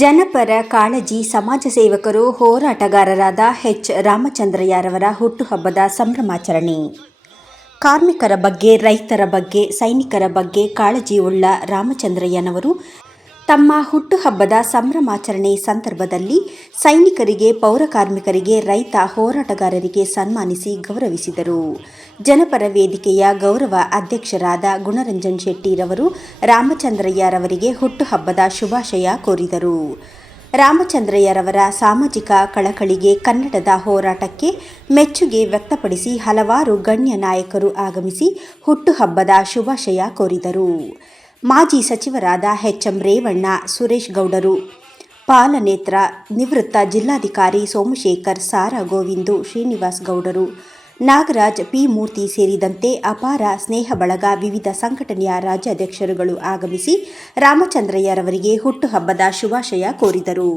ಜನಪರ ಕಾಳಜಿ ಸಮಾಜ ಸೇವಕರು ಹೋರಾಟಗಾರರಾದ ಎಚ್ ರಾಮಚಂದ್ರಯ್ಯರವರ ಹುಟ್ಟುಹಬ್ಬದ ಸಂಭ್ರಮಾಚರಣೆ. ಕಾರ್ಮಿಕರ ಬಗ್ಗೆ, ರೈತರ ಬಗ್ಗೆ, ಸೈನಿಕರ ಬಗ್ಗೆ ಕಾಳಜಿಯುಳ್ಳ ರಾಮಚಂದ್ರಯ್ಯನವರು ತಮ್ಮ ಹುಟ್ಟುಹಬ್ಬದ ಸಂಭ್ರಮಾಚರಣೆ ಸಂದರ್ಭದಲ್ಲಿ ಸೈನಿಕರಿಗೆ, ಪೌರಕಾರ್ಮಿಕರಿಗೆ, ರೈತ ಹೋರಾಟಗಾರರಿಗೆ ಸನ್ಮಾನಿಸಿ ಗೌರವಿಸಿದರು. ಜನಪರ ವೇದಿಕೆಯ ಗೌರವ ಅಧ್ಯಕ್ಷರಾದ ಗುಣರಂಜನ್ ಶೆಟ್ಟಿರವರು ರಾಮಚಂದ್ರಯ್ಯರವರಿಗೆ ಹುಟ್ಟುಹಬ್ಬದ ಶುಭಾಶಯ ಕೋರಿದರು. ರಾಮಚಂದ್ರಯ್ಯರವರ ಸಾಮಾಜಿಕ ಕಳಕಳಿಗೆ, ಕನ್ನಡದ ಹೋರಾಟಕ್ಕೆ ಮೆಚ್ಚುಗೆ ವ್ಯಕ್ತಪಡಿಸಿ ಹಲವಾರು ಗಣ್ಯ ನಾಯಕರು ಆಗಮಿಸಿ ಹುಟ್ಟುಹಬ್ಬದ ಶುಭಾಶಯ ಕೋರಿದರು. ಮಾಜಿ ಸಚಿವರಾದ ಎಚ್ ಎಂ ರೇವಣ್ಣ, ಸುರೇಶ್ ಗೌಡರು, ಪಾಲನೇತ್ರ, ನಿವೃತ್ತ ಜಿಲ್ಲಾಧಿಕಾರಿ ಸೋಮಶೇಖರ್, ಸಾರಾ ಗೋವಿಂದು, ಶ್ರೀನಿವಾಸ್ ಗೌಡರು, ನಾಗರಾಜ್, ಪಿ ಮೂರ್ತಿ ಸೇರಿದಂತೆ ಅಪಾರ ಸ್ನೇಹ ಬಳಗ, ವಿವಿಧ ಸಂಘಟನೆಯ ರಾಜ್ಯಾಧ್ಯಕ್ಷರುಗಳು ಆಗಮಿಸಿ ರಾಮಚಂದ್ರಯ್ಯರವರಿಗೆ ಹುಟ್ಟುಹಬ್ಬದ ಶುಭಾಶಯ ಕೋರಿದರು.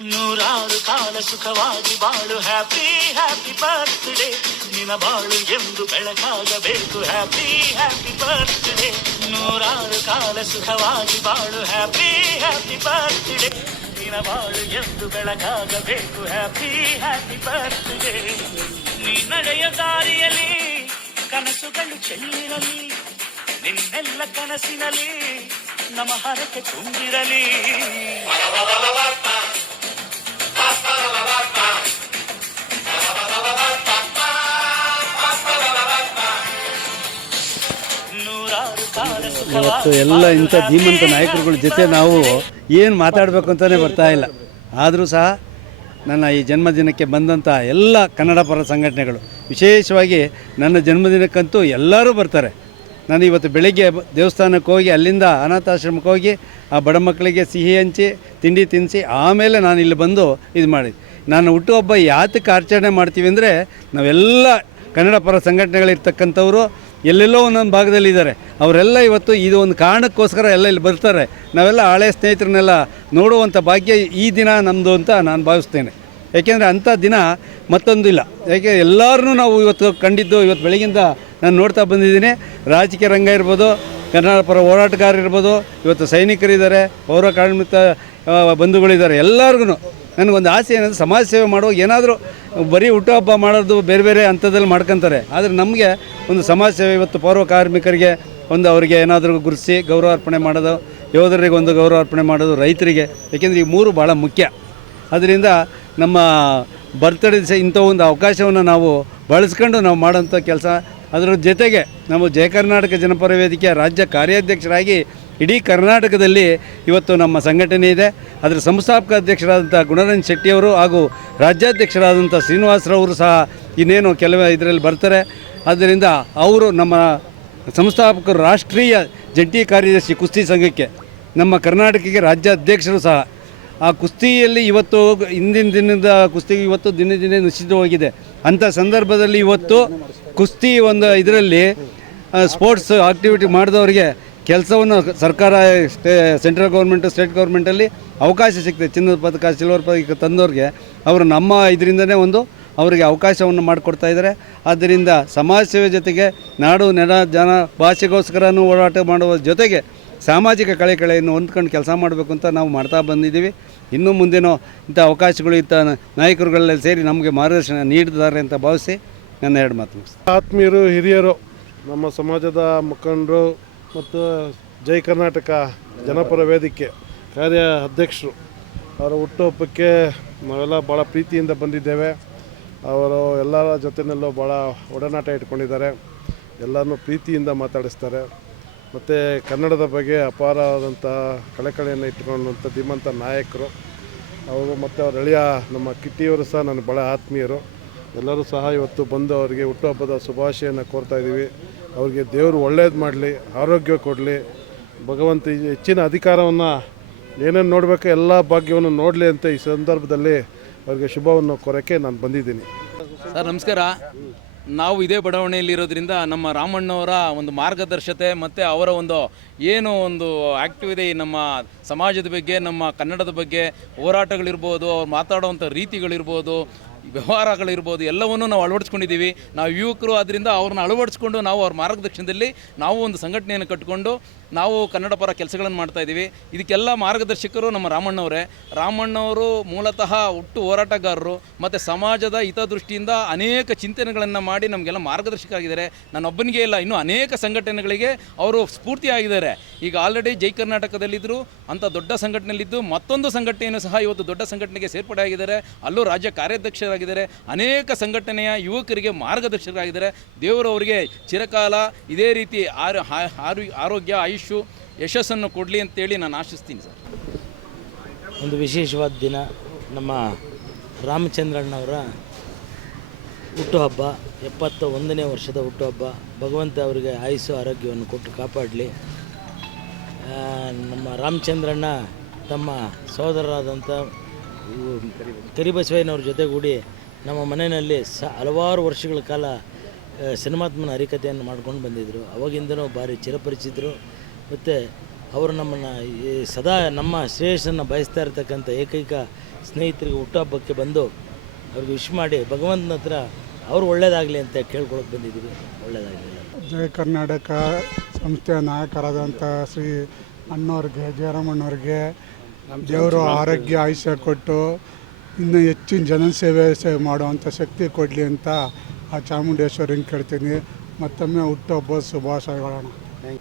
ನೂರಾರು ಕಾಲ ಸುಖವಾಗಿ ಬಾಳು, ಹ್ಯಾಪಿ ಹ್ಯಾಪಿ ಬರ್ತ್ಡೇ, ನಿನ ಬಾಳು ಎಂದು ಬೆಳಕಾಗಬೇಕು, ಹ್ಯಾಪಿ ಹ್ಯಾಪಿ ಬರ್ತ್ಡೇ. ನೂರಾರು ಕಾಲ ಸುಖವಾಗಿ ಬಾಳು, ಹ್ಯಾಪಿ ಹ್ಯಾಪಿ ಬರ್ತ್ಡೇ, ನಿನ ಬಾಳು ಎಂದು ಬೆಳಕಾಗಬೇಕು, ಹ್ಯಾಪಿ ಹ್ಯಾಪಿ ಬರ್ತ್ಡೇ. ನೀ ನಡೆಯ ದಾರಿಯಲ್ಲಿ ಕನಸುಗಳು ಚೆಲ್ಲಿರಲಿ, ನಿನ್ನೆಲ್ಲ ಕನಸಿನಲ್ಲಿ ನಮ್ಮ ಹರಕೆ ತುಂಬಿರಲಿ. ಇವತ್ತು ಎಲ್ಲ ಇಂಥ ಧೀಮಂತ ನಾಯಕರುಗಳ ಜೊತೆ ನಾವು ಏನು ಮಾತಾಡಬೇಕು ಅಂತಲೇ ಬರ್ತಾ ಇಲ್ಲ. ಆದರೂ ಸಹ ನನ್ನ ಈ ಜನ್ಮದಿನಕ್ಕೆ ಬಂದಂಥ ಎಲ್ಲ ಕನ್ನಡ ಪರ ಸಂಘಟನೆಗಳು, ವಿಶೇಷವಾಗಿ ನನ್ನ ಜನ್ಮದಿನಕ್ಕಂತೂ ಎಲ್ಲರೂ ಬರ್ತಾರೆ. ನಾನು ಇವತ್ತು ಬೆಳಗ್ಗೆ ದೇವಸ್ಥಾನಕ್ಕೆ ಹೋಗಿ ಅಲ್ಲಿಂದ ಅನಾಥಾಶ್ರಮಕ್ಕೆ ಹೋಗಿ ಆ ಬಡ ಮಕ್ಕಳಿಗೆ ಸಿಹಿ ಹಂಚಿ ತಿಂಡಿ ತಿನ್ನಿಸಿ ಆಮೇಲೆ ನಾನು ಇಲ್ಲಿ ಬಂದು ಇದು ಮಾಡಿದೆ. ನಾನು ಹುಟ್ಟುಹಬ್ಬ ಯಾತಕ್ಕೆ ಆಚರಣೆ ಮಾಡ್ತೀವಿ ಅಂದರೆ, ನಾವೆಲ್ಲ ಕನ್ನಡ ಪರ ಸಂಘಟನೆಗಳಿರ್ತಕ್ಕಂಥವರು ಎಲ್ಲೆಲ್ಲೋ ಒಂದೊಂದು ಭಾಗದಲ್ಲಿದ್ದಾರೆ. ಅವರೆಲ್ಲ ಇವತ್ತು ಇದು ಒಂದು ಕಾರಣಕ್ಕೋಸ್ಕರ ಎಲ್ಲ ಇಲ್ಲಿ ಬರ್ತಾರೆ. ನಾವೆಲ್ಲ ಹಳೆ ಸ್ನೇಹಿತರನ್ನೆಲ್ಲ ನೋಡುವಂಥ ಭಾಗ್ಯ ಈ ದಿನ ನಮ್ಮದು ಅಂತ ನಾನು ಭಾವಿಸ್ತೇನೆ. ಏಕೆಂದರೆ ಅಂಥ ದಿನ ಮತ್ತೊಂದಿಲ್ಲ. ಯಾಕೆ ಎಲ್ಲರೂ ನಾವು ಇವತ್ತು ಕಂಡಿದ್ದು, ಇವತ್ತು ಬೆಳಗಿಂದ ನಾನು ನೋಡ್ತಾ ಬಂದಿದ್ದೀನಿ. ರಾಜಕೀಯ ರಂಗ ಇರ್ಬೋದು, ಕನ್ನಡ ಪರ ಹೋರಾಟಗಾರರಿರ್ಬೋದು, ಇವತ್ತು ಸೈನಿಕರಿದ್ದಾರೆ, ಪೌರ ಕಾರ್ಮಿಕ ಬಂಧುಗಳಿದ್ದಾರೆ. ಎಲ್ಲರಿಗೂ ನನಗೊಂದು ಆಸೆ ಏನಂದರೆ, ಸಮಾಜ ಸೇವೆ ಮಾಡುವಾಗ ಏನಾದರೂ ಬರೀ ಹುಟ್ಟುಹಬ್ಬ ಮಾಡೋದು ಬೇರೆ ಬೇರೆ ಹಂತದಲ್ಲಿ ಮಾಡ್ಕೊತಾರೆ. ಆದರೆ ನಮಗೆ ಒಂದು ಸಮಾಜ ಸೇವೆ, ಇವತ್ತು ಪೌರ ಕಾರ್ಮಿಕರಿಗೆ ಒಂದು ಅವರಿಗೆ ಏನಾದರೂ ಗುರುತಿಸಿ ಗೌರವ ಅರ್ಪಣೆ ಮಾಡೋದು, ಯೋಧರಿಗೆ ಒಂದು ಗೌರವ ಅರ್ಪಣೆ ಮಾಡೋದು, ರೈತರಿಗೆ, ಏಕೆಂದರೆ ಈ ಮೂರು ಭಾಳ ಮುಖ್ಯ. ಅದರಿಂದ ನಮ್ಮ ಬರ್ತ್ಡೇ ಇಂಥ ಒಂದು ಅವಕಾಶವನ್ನು ನಾವು ಬಳಸ್ಕೊಂಡು ನಾವು ಮಾಡೋಂಥ ಕೆಲಸ. ಅದರ ಜೊತೆಗೆ ನಾವು ಜಯ ಕರ್ನಾಟಕ ಜನಪರ ವೇದಿಕೆಯ ರಾಜ್ಯ ಕಾರ್ಯಾಧ್ಯಕ್ಷರಾಗಿ ಇಡೀ ಕರ್ನಾಟಕದಲ್ಲಿ ಇವತ್ತು ನಮ್ಮ ಸಂಘಟನೆ ಇದೆ. ಅದರ ಸಂಸ್ಥಾಪಕ ಅಧ್ಯಕ್ಷರಾದಂಥ ಗುಣರಂಜನ್ ಶೆಟ್ಟಿಯವರು ಹಾಗೂ ರಾಜ್ಯಾಧ್ಯಕ್ಷರಾದಂಥ ಶ್ರೀನಿವಾಸರವರು ಸಹ ಇನ್ನೇನು ಕೆಲವು ಇದರಲ್ಲಿ ಬರ್ತಾರೆ. ಆದ್ದರಿಂದ ಅವರು ನಮ್ಮ ಸಂಸ್ಥಾಪಕರು, ರಾಷ್ಟ್ರೀಯ ಜಂಟಿ ಕಾರ್ಯದರ್ಶಿ ಕುಸ್ತಿ ಸಂಘಕ್ಕೆ, ನಮ್ಮ ಕರ್ನಾಟಕಕ್ಕೆ ರಾಜ್ಯ ಅಧ್ಯಕ್ಷರು ಸಹ. ಆ ಕುಸ್ತಿಯಲ್ಲಿ ಇವತ್ತು ಹಿಂದಿನ ದಿನದ ಕುಸ್ತಿಗೆ ಇವತ್ತು ದಿನೇ ದಿನೇ ನಿಶ್ಚಿತವಾಗಿದೆ. ಅಂಥ ಸಂದರ್ಭದಲ್ಲಿ ಇವತ್ತು ಕುಸ್ತಿ ಒಂದು ಇದರಲ್ಲಿ ಸ್ಪೋರ್ಟ್ಸ್ ಆಕ್ಟಿವಿಟಿ ಮಾಡಿದವರಿಗೆ ಕೆಲಸವನ್ನು ಸರ್ಕಾರ, ಸೆಂಟ್ರಲ್ ಗೌರ್ಮೆಂಟು, ಸ್ಟೇಟ್ ಗೌರ್ಮೆಂಟಲ್ಲಿ ಅವಕಾಶ ಸಿಗ್ತದೆ. ಚಿನ್ನದ ಪದಕ, ಸಿಲ್ವರ್ ಪದಕ ತಂದವ್ರಿಗೆ ಅವರು ನಮ್ಮ ಇದರಿಂದನೇ ಒಂದು ಅವರಿಗೆ ಅವಕಾಶವನ್ನು ಮಾಡಿಕೊಡ್ತಾ ಇದ್ದಾರೆ. ಆದ್ದರಿಂದ ಸಮಾಜ ಸೇವೆ ಜೊತೆಗೆ ನಾಡು, ನೆಲ, ಜನ, ಭಾಷೆಗೋಸ್ಕರನೂ ಹೋರಾಟ ಮಾಡುವ ಜೊತೆಗೆ ಸಾಮಾಜಿಕ ಕಳೆಯನ್ನು ಹೊಂದ್ಕೊಂಡು ಕೆಲಸ ಮಾಡಬೇಕು ಅಂತ ನಾವು ಮಾಡ್ತಾ ಬಂದಿದ್ದೀವಿ. ಇನ್ನು ಮುಂದೇನೋ ಇಂಥ ಅವಕಾಶಗಳು, ಇಂಥ ನಾಯಕರುಗಳೆಲ್ಲ ಸೇರಿ ನಮಗೆ ಮಾರ್ಗದರ್ಶನ ನೀಡಿದ್ದಾರೆ ಅಂತ ಭಾವಿಸಿ ನನ್ನ ಎರಡು ಮಾತು. ಆತ್ಮೀಯರು, ಹಿರಿಯರು, ನಮ್ಮ ಸಮಾಜದ ಮುಖಂಡರು ಮತ್ತು ಜೈ ಕರ್ನಾಟಕ ಜನಪರ ವೇದಿಕೆ ಕಾರ್ಯ ಅಧ್ಯಕ್ಷರು ಅವರ ಹುಟ್ಟುಹಬ್ಬಕ್ಕೆ ನಾವೆಲ್ಲ ಭಾಳ ಪ್ರೀತಿಯಿಂದ ಬಂದಿದ್ದೇವೆ. ಅವರು ಎಲ್ಲರ ಜೊತೆಯಲ್ಲೂ ಭಾಳ ಒಡನಾಟ ಇಟ್ಕೊಂಡಿದ್ದಾರೆ. ಎಲ್ಲರನ್ನೂ ಪ್ರೀತಿಯಿಂದ ಮಾತಾಡಿಸ್ತಾರೆ. ಮತ್ತು ಕನ್ನಡದ ಬಗ್ಗೆ ಅಪಾರವಾದಂಥ ಕಳಕಳಿಯನ್ನು ಇಟ್ಟುಕೊಂಡಂಥ ಧೀಮಂತ ನಾಯಕರು ಅವರು. ಮತ್ತು ಅವ್ರ ಎಳೆಯ ನಮ್ಮ ಕಿಟ್ಟಿಯವರು ಸಹ ನನ್ನ ಭಾಳ ಆತ್ಮೀಯರು. ಎಲ್ಲರೂ ಸಹ ಇವತ್ತು ಬಂದು ಅವರಿಗೆ ಹುಟ್ಟುಹಬ್ಬದ ಶುಭಾಶಯನ್ನು ಕೋರ್ತಾಯಿದ್ದೀವಿ. ಅವ್ರಿಗೆ ದೇವರು ಒಳ್ಳೇದು ಮಾಡಲಿ, ಆರೋಗ್ಯ ಕೊಡಲಿ, ಭಗವಂತ ಹೆಚ್ಚಿನ ಅಧಿಕಾರವನ್ನು ಏನೇನು ನೋಡಬೇಕು ಎಲ್ಲ ಭಾಗ್ಯವನ್ನು ನೋಡಲಿ ಅಂತ ಈ ಸಂದರ್ಭದಲ್ಲಿ ಅವರಿಗೆ ಶುಭವನ್ನು ಕೋರೋಕ್ಕೆ ನಾನು ಬಂದಿದ್ದೀನಿ. ಸರ್ ನಮಸ್ಕಾರ. ನಾವು ಇದೇ ಬಡಾವಣೆಯಲ್ಲಿರೋದ್ರಿಂದ ನಮ್ಮ ರಾಮಣ್ಣವರ ಒಂದು ಮಾರ್ಗದರ್ಶತೆ ಮತ್ತು ಅವರ ಒಂದು ಏನು ಒಂದು ಆ್ಯಕ್ಟಿವ್ ಇದೆ ನಮ್ಮ ಸಮಾಜದ ಬಗ್ಗೆ, ನಮ್ಮ ಕನ್ನಡದ ಬಗ್ಗೆ ಹೋರಾಟಗಳಿರ್ಬೋದು, ಅವ್ರು ಮಾತಾಡುವಂಥ ರೀತಿಗಳಿರ್ಬೋದು, ವ್ಯವಹಾರಗಳಿರ್ಬೋದು ಎಲ್ಲವನ್ನೂ ನಾವು ಅಳವಡಿಸ್ಕೊಂಡಿದ್ದೀವಿ. ನಾವು ಯುವಕರು ಆದ್ದರಿಂದ ಅವ್ರನ್ನ ಅಳವಡಿಸ್ಕೊಂಡು ನಾವು ಅವ್ರ ಮಾರ್ಗದರ್ಶನದಲ್ಲಿ ನಾವು ಒಂದು ಸಂಘಟನೆಯನ್ನು ಕಟ್ಟಿಕೊಂಡು ನಾವು ಕನ್ನಡ ಪರ ಕೆಲಸಗಳನ್ನು ಮಾಡ್ತಾಯಿದ್ದೀವಿ. ಇದಕ್ಕೆಲ್ಲ ಮಾರ್ಗದರ್ಶಕರು ನಮ್ಮ ರಾಮಣ್ಣವರೇ. ರಾಮಣ್ಣವರು ಮೂಲತಃ ಹುಟ್ಟು ಹೋರಾಟಗಾರರು ಮತ್ತು ಸಮಾಜದ ಹಿತದೃಷ್ಟಿಯಿಂದ ಅನೇಕ ಚಿಂತನೆಗಳನ್ನು ಮಾಡಿ ನಮಗೆಲ್ಲ ಮಾರ್ಗದರ್ಶಕರಾಗಿದ್ದಾರೆ. ನಾನೊಬ್ಬನಿಗೆ ಇಲ್ಲ, ಇನ್ನೂ ಅನೇಕ ಸಂಘಟನೆಗಳಿಗೆ ಅವರು ಸ್ಫೂರ್ತಿಯಾಗಿದ್ದಾರೆ. ಈಗ ಆಲ್ರೆಡಿ ಜೈ ಕರ್ನಾಟಕದಲ್ಲಿದ್ದರು, ಅಂಥ ದೊಡ್ಡ ಸಂಘಟನೆಯಲ್ಲಿದ್ದು ಮತ್ತೊಂದು ಸಂಘಟನೆಯನ್ನು ಸಹ ಇವತ್ತು ದೊಡ್ಡ ಸಂಘಟನೆಗೆ ಸೇರ್ಪಡೆ ಆಗಿದ್ದಾರೆ. ಅಲ್ಲೂ ರಾಜ್ಯ ಕಾರ್ಯಾಧ್ಯಕ್ಷರಾಗಿದ್ದಾರೆ. ಅನೇಕ ಸಂಘಟನೆಯ ಯುವಕರಿಗೆ ಮಾರ್ಗದರ್ಶಕರಾಗಿದ್ದಾರೆ. ದೇವರು ಅವರಿಗೆ ಚಿರಕಾಲ ಇದೇ ರೀತಿ ಆರೋಗ್ಯ, ಆಯುಷ್ಯು, ಯಶಸ್ಸನ್ನು ಕೊಡಲಿ ಅಂತೇಳಿ ನಾನು ಆಶಿಸ್ತೀನಿ ಸರ್. ಒಂದು ವಿಶೇಷವಾದ ದಿನ, ನಮ್ಮ ರಾಮಚಂದ್ರಣ್ಣವರ ಹುಟ್ಟುಹಬ್ಬ, 71ನೇ ವರ್ಷದ ಹುಟ್ಟುಹಬ್ಬ. ಭಗವಂತ ಅವರಿಗೆ ಆಯುಸ್ಸು ಆರೋಗ್ಯವನ್ನು ಕೊಟ್ಟು ಕಾಪಾಡಲಿ. ನಮ್ಮ ರಾಮಚಂದ್ರಣ್ಣ ತಮ್ಮ ಸಹೋದರರಾದಂಥ ಕರಿಬಸವಯ್ಯನವ್ರ ಜೊತೆಗೂಡಿ ನಮ್ಮ ಮನೆಯಲ್ಲಿ ಹಲವಾರು ವರ್ಷಗಳ ಕಾಲ ಸಿನಿಮಾತ್ಮನ ಹರಿಕತೆಯನ್ನು ಮಾಡ್ಕೊಂಡು ಬಂದಿದ್ದರು. ಅವಾಗಿಂದನೂ ಭಾರಿ ಚಿರಪರಿಚಿತರು. ಮತ್ತು ಅವರು ನಮ್ಮನ್ನು ಸದಾ ನಮ್ಮ ಶ್ರೇಯಸ್ಸನ್ನು ಬಯಸ್ತಾ ಇರತಕ್ಕಂಥ ಏಕೈಕ ಸ್ನೇಹಿತರಿಗೆ ಹುಟ್ಟುಹಬ್ಬಕ್ಕೆ ಬಂದು ಅವ್ರಿಗೆ ವಿಶ್ ಮಾಡಿ ಭಗವಂತನ ಹತ್ರ ಅವರು ಒಳ್ಳೆಯದಾಗಲಿ ಅಂತ ಕೇಳ್ಕೊಳಕ್ಕೆ ಬಂದಿದ್ದೀವಿ. ಒಳ್ಳೆಯದಾಗಲಿ. ಜಯ ಕರ್ನಾಟಕ ಸಂಸ್ಥೆಯ ನಾಯಕರಾದಂಥ ಶ್ರೀ ಅಣ್ಣವ್ರಿಗೆ, ಜಯರಾಮಣ್ಣವ್ರಿಗೆ ದೇವರು ಆರೋಗ್ಯ ಆಯುಷ್ಯ ಕೊಟ್ಟು ಇನ್ನೂ ಹೆಚ್ಚಿನ ಜನಸೇವೆ ಮಾಡುವಂಥ ಶಕ್ತಿ ಕೊಡಲಿ ಅಂತ ಆ ಚಾಮುಂಡೇಶ್ವರಿನ ಕೇಳ್ತೀನಿ. ಮತ್ತೊಮ್ಮೆ ಹುಟ್ಟುಹಬ್ಬ ಶುಭಾಶಯಗಳನ್ನ.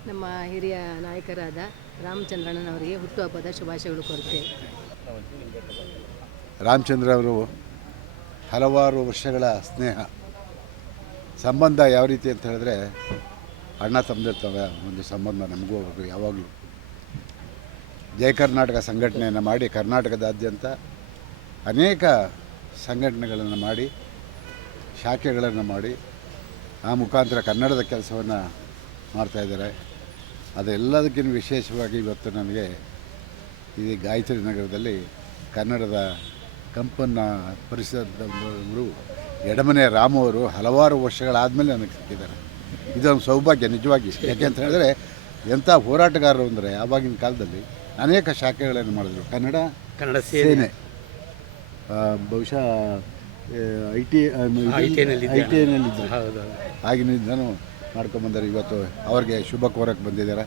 ನಮ್ಮ ಹಿರಿಯ ನಾಯಕರಾದ ರಾಮಚಂದ್ರಣ್ಣನವರಿಗೆ ಹುಟ್ಟುಹಬ್ಬದ ಶುಭಾಶಯಗಳು ಕೋರುತ್ತೇವೆ. ರಾಮಚಂದ್ರ ಅವರು ಹಲವಾರು ವರ್ಷಗಳ ಸ್ನೇಹ ಸಂಬಂಧ ಯಾವ ರೀತಿ ಅಂತ ಹೇಳಿದ್ರೆ ಅಣ್ಣ ತಮ್ಮದಿರ್ತವೆ ಒಂದು ಸಂಬಂಧ ನಮಗೂ ಅವ್ರಿಗೂ ಯಾವಾಗಲೂ. ಜಯ ಕರ್ನಾಟಕ ಸಂಘಟನೆಯನ್ನು ಮಾಡಿ ಕರ್ನಾಟಕದಾದ್ಯಂತ ಅನೇಕ ಸಂಘಟನೆಗಳನ್ನು ಮಾಡಿ, ಶಾಖೆಗಳನ್ನು ಮಾಡಿ, ಆ ಮುಖಾಂತರ ಕನ್ನಡದ ಕೆಲಸವನ್ನು ಮಾಡ್ತಾಯಿದ್ದಾರೆ. ಅದೆಲ್ಲದಕ್ಕಿಂತ ವಿಶೇಷವಾಗಿ ಇವತ್ತು ನನಗೆ ಈ ಗಾಯತ್ರಿ ನಗರದಲ್ಲಿ ಕನ್ನಡದ ಕಂಪನ್ನ ಪರಿಸರದವರು ಎಡಮನೆ ರಾಮು ಅವರು ಹಲವಾರು ವರ್ಷಗಳಾದಮೇಲೆ ನನಗೆ ಸಿಕ್ಕಿದ್ದಾರೆ. ಇದೊಂದು ಸೌಭಾಗ್ಯ ನಿಜವಾಗಿ. ಯಾಕೆ ಅಂತ ಹೇಳಿದ್ರೆ ಎಂಥ ಹೋರಾಟಗಾರರು ಅಂದರೆ ಆವಾಗಿನ ಕಾಲದಲ್ಲಿ ಅನೇಕ ಶಾಖೆಗಳನ್ನು ಮಾಡಿದ್ರು. ಕನ್ನಡ ಸೇನೆ ಬಹುಶಃ ಐ ಟಿ ಐನಲ್ಲಿದ್ದರು, ಆಗಿನಿಂದನೂ ಮಾಡ್ಕೊಂಬಂದರೆ ಇವತ್ತು ಅವ್ರಿಗೆ ಶುಭ ಕೋರಕ್ಕೆ ಬಂದಿದ್ದಾರೆ.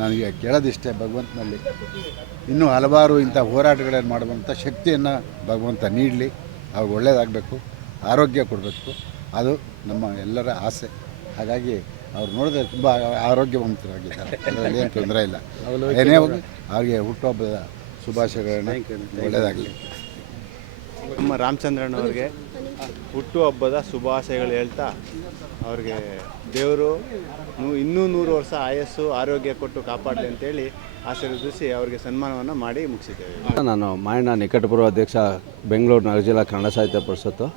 ನನಗೆ ಕೇಳೋದಿಷ್ಟೇ, ಭಗವಂತನಲ್ಲಿ ಇನ್ನೂ ಹಲವಾರು ಇಂಥ ಹೋರಾಟಗಳನ್ನು ಮಾಡುವಂಥ ಶಕ್ತಿಯನ್ನು ಭಗವಂತ ನೀಡಲಿ. ಅವ್ರಿಗೆ ಒಳ್ಳೆಯದಾಗಬೇಕು, ಆರೋಗ್ಯ ಕೊಡಬೇಕು, ಅದು ನಮ್ಮ ಎಲ್ಲರ ಆಸೆ. ಹಾಗಾಗಿ ಅವ್ರು ನೋಡಿದ್ರೆ ತುಂಬ ಆರೋಗ್ಯವಂತರಾಗಿದ್ದಾರೆ, ಅದರಲ್ಲಿ ಏನು ತೊಂದರೆ ಇಲ್ಲ. ಏನೇ ಅವ್ರಿಗೆ ಹುಟ್ಟುಹಬ್ಬದ ಶುಭಾಶಯಗಳನ್ನ, ಒಳ್ಳೆಯದಾಗಲಿ. ನಮ್ಮ ರಾಮಚಂದ್ರಣ್ಣವ್ರಿಗೆ ಹುಟ್ಟುಹಬ್ಬದ ಶುಭಾಶಯಗಳು ಹೇಳ್ತಾ ಅವ್ರಿಗೆ ದೇವರು ಇನ್ನೂ 100 ವರ್ಷ ಆಯಸ್ಸು ಆರೋಗ್ಯ ಕೊಟ್ಟು ಕಾಪಾಡಲಿ ಅಂತೇಳಿ ಆಶೀರ್ವದಿಸಿ ಅವ್ರಿಗೆ ಸನ್ಮಾನವನ್ನು ಮಾಡಿ ಮುಗಿಸಿದ್ದೇವೆ. ನಾನು ಮಾಯಣ್ಣ ನಿಕಟಪೂರ್ವ ಅಧ್ಯಕ್ಷ, ಬೆಂಗಳೂರು ನಗರ ಜಿಲ್ಲಾ ಕನ್ನಡ ಸಾಹಿತ್ಯ ಪರಿಷತ್ತು.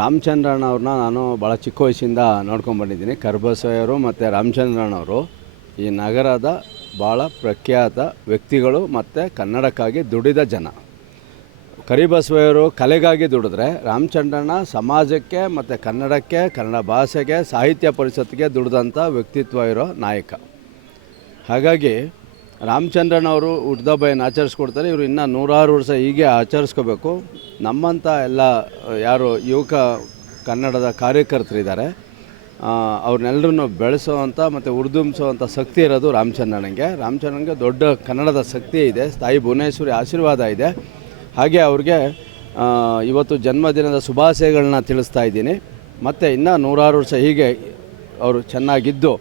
ರಾಮಚಂದ್ರಣ್ಣವ್ರನ್ನ ನಾನು ಭಾಳ ಚಿಕ್ಕ ವಯಸ್ಸಿಂದ ನೋಡ್ಕೊಂಡ್ಬಂದಿದ್ದೀನಿ. ಕರಿಬಸವಯ್ಯರು ಮತ್ತು ರಾಮಚಂದ್ರಣ್ಣವರು ಈ ನಗರದ ಭಾಳ ಪ್ರಖ್ಯಾತ ವ್ಯಕ್ತಿಗಳು ಮತ್ತು ಕನ್ನಡಕ್ಕಾಗಿ ದುಡಿದ ಜನ. ಕರಿಬಸವಯ್ಯರು ಕಲೆಗಾಗಿ ದುಡಿದ್ರೆ, ರಾಮಚಂದ್ರಣ್ಣ ಸಮಾಜಕ್ಕೆ ಮತ್ತು ಕನ್ನಡಕ್ಕೆ, ಕನ್ನಡ ಭಾಷೆಗೆ, ಸಾಹಿತ್ಯ ಪರಿಷತ್ತಿಗೆ ದುಡಿದಂಥ ವ್ಯಕ್ತಿತ್ವ ಇರೋ ನಾಯಕ. ಹಾಗಾಗಿ ರಾಮಚಂದ್ರಣ್ಣವರು ಹುಟ್ಟಿದಬ್ಬ ಏನು ಆಚರಿಸ್ಕೊಡ್ತಾರೆ, ಇವರು ಇನ್ನೂ 100 ವರ್ಷ ಹೀಗೆ ಆಚರಿಸ್ಕೋಬೇಕು. ನಮ್ಮಂಥ ಎಲ್ಲ ಯಾರು ಯುವಕ ಕನ್ನಡದ ಕಾರ್ಯಕರ್ತರಿದ್ದಾರೆ, ಅವ್ರನ್ನೆಲ್ಲರನ್ನು ಬೆಳೆಸೋವಂಥ ಮತ್ತು ಹುರಿದುಂಬಿಸೋವಂಥ ಶಕ್ತಿ ಇರೋದು ರಾಮಚಂದ್ರನಿಗೆ ದೊಡ್ಡ ಕನ್ನಡದ ಶಕ್ತಿ ಇದೆ. ತಾಯಿ ಭುವನೇಶ್ವರಿ ಆಶೀರ್ವಾದ ಇದೆ. ಹಾಗೆ ಅವ್ರಿಗೆ ಇವತ್ತು ಜನ್ಮದಿನದ ಶುಭಾಶಯಗಳನ್ನ ತಿಳಿಸ್ತಾ ಇದ್ದೀನಿ. ಮತ್ತು ಇನ್ನೂ 100 ವರ್ಷ ಹೀಗೆ ಅವರು ಚೆನ್ನಾಗಿದ್ದು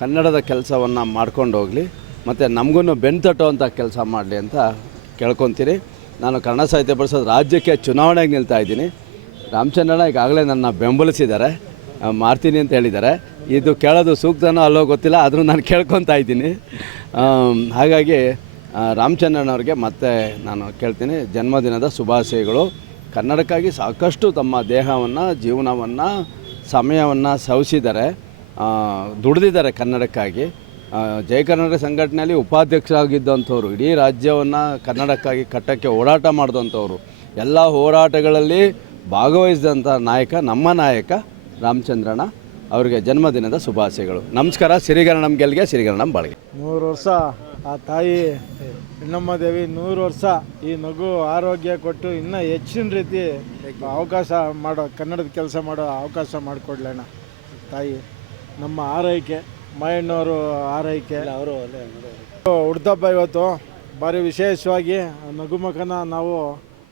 ಕನ್ನಡದ ಕೆಲಸವನ್ನು ಮಾಡ್ಕೊಂಡು ಹೋಗಲಿ, ಮತ್ತು ನಮಗೂ ಬೆನ್ತಟ್ಟುವಂಥ ಕೆಲಸ ಮಾಡಲಿ ಅಂತ ಕೇಳ್ಕೊತೀನಿ. ನಾನು ಕನ್ನಡ ಸಾಹಿತ್ಯ ಪರಿಷತ್ ರಾಜ್ಯಕ್ಕೆ ಚುನಾವಣೆಗೆ ನಿಲ್ತಾ ಇದ್ದೀನಿ. ರಾಮಚಂದ್ರಣ್ಣ ಈಗಾಗಲೇ ನನ್ನ ಬೆಂಬಲಿಸಿದ್ದಾರೆ, ಮಾಡ್ತೀನಿ ಅಂತ ಹೇಳಿದ್ದಾರೆ. ಇದು ಕೇಳೋದು ಸೂಕ್ತನೋ ಅಲ್ಲೋ ಗೊತ್ತಿಲ್ಲ, ಆದರೂ ನಾನು ಕೇಳ್ಕೊತಾ ಇದ್ದೀನಿ. ಹಾಗಾಗಿ ರಾಮಚಂದ್ರಣ್ಣವ್ರಿಗೆ ಮತ್ತೆ ನಾನು ಕೇಳ್ತೀನಿ, ಜನ್ಮದಿನದ ಶುಭಾಶಯಗಳು. ಕನ್ನಡಕ್ಕಾಗಿ ಸಾಕಷ್ಟು ತಮ್ಮ ದೇಹವನ್ನು, ಜೀವನವನ್ನು, ಸಮಯವನ್ನು ಸವಿಸಿದ್ದಾರೆ, ದುಡಿದಿದ್ದಾರೆ ಕನ್ನಡಕ್ಕಾಗಿ. ಜಯ ಕರ್ನಾಟಕ ಸಂಘಟನೆಯಲ್ಲಿ ಉಪಾಧ್ಯಕ್ಷರಾಗಿದ್ದಂಥವ್ರು, ಇಡೀ ರಾಜ್ಯವನ್ನು ಕನ್ನಡಕ್ಕಾಗಿ ಕಟ್ಟಕ್ಕೆ ಹೋರಾಟ ಮಾಡಿದಂಥವ್ರು, ಎಲ್ಲ ಹೋರಾಟಗಳಲ್ಲಿ ಭಾಗವಹಿಸಿದಂಥ ನಾಯಕ ನಮ್ಮ ನಾಯಕ ರಾಮಚಂದ್ರಣ್ಣ. ಅವರಿಗೆ ಜನ್ಮದಿನದ ಶುಭಾಶಯಗಳು. ನಮಸ್ಕಾರ. ಸಿರಿಗನ್ನಡಂ ಗೆಲ್ಗೆ, ಸಿರಿಗನ್ನಡಂ ಬಾಳ್ಗೆ. 100 ವರ್ಷ ಆ ತಾಯಿ ಹೆಣ್ಣಮ್ಮ ದೇವಿ 100 ವರ್ಷ ಈ ಮಗು ಆರೋಗ್ಯ ಕೊಟ್ಟು ಇನ್ನೂ ಹೆಚ್ಚಿನ ರೀತಿ ಅವಕಾಶ ಮಾಡೋ ಕನ್ನಡದ ಕೆಲಸ ಮಾಡೋ ಅವಕಾಶ ಮಾಡಿಕೊಡ್ಲಣ್ಣ ತಾಯಿ. ನಮ್ಮ ಆರೈಕೆ ಮಾಯಣ್ಣವರು ಆರೈಕೆ ಅವರು ಹುಡ್ದಬ್ಬ ಇವತ್ತು ಭಾರಿ ವಿಶೇಷವಾಗಿ ನಗು ಮಗನ ನಾವು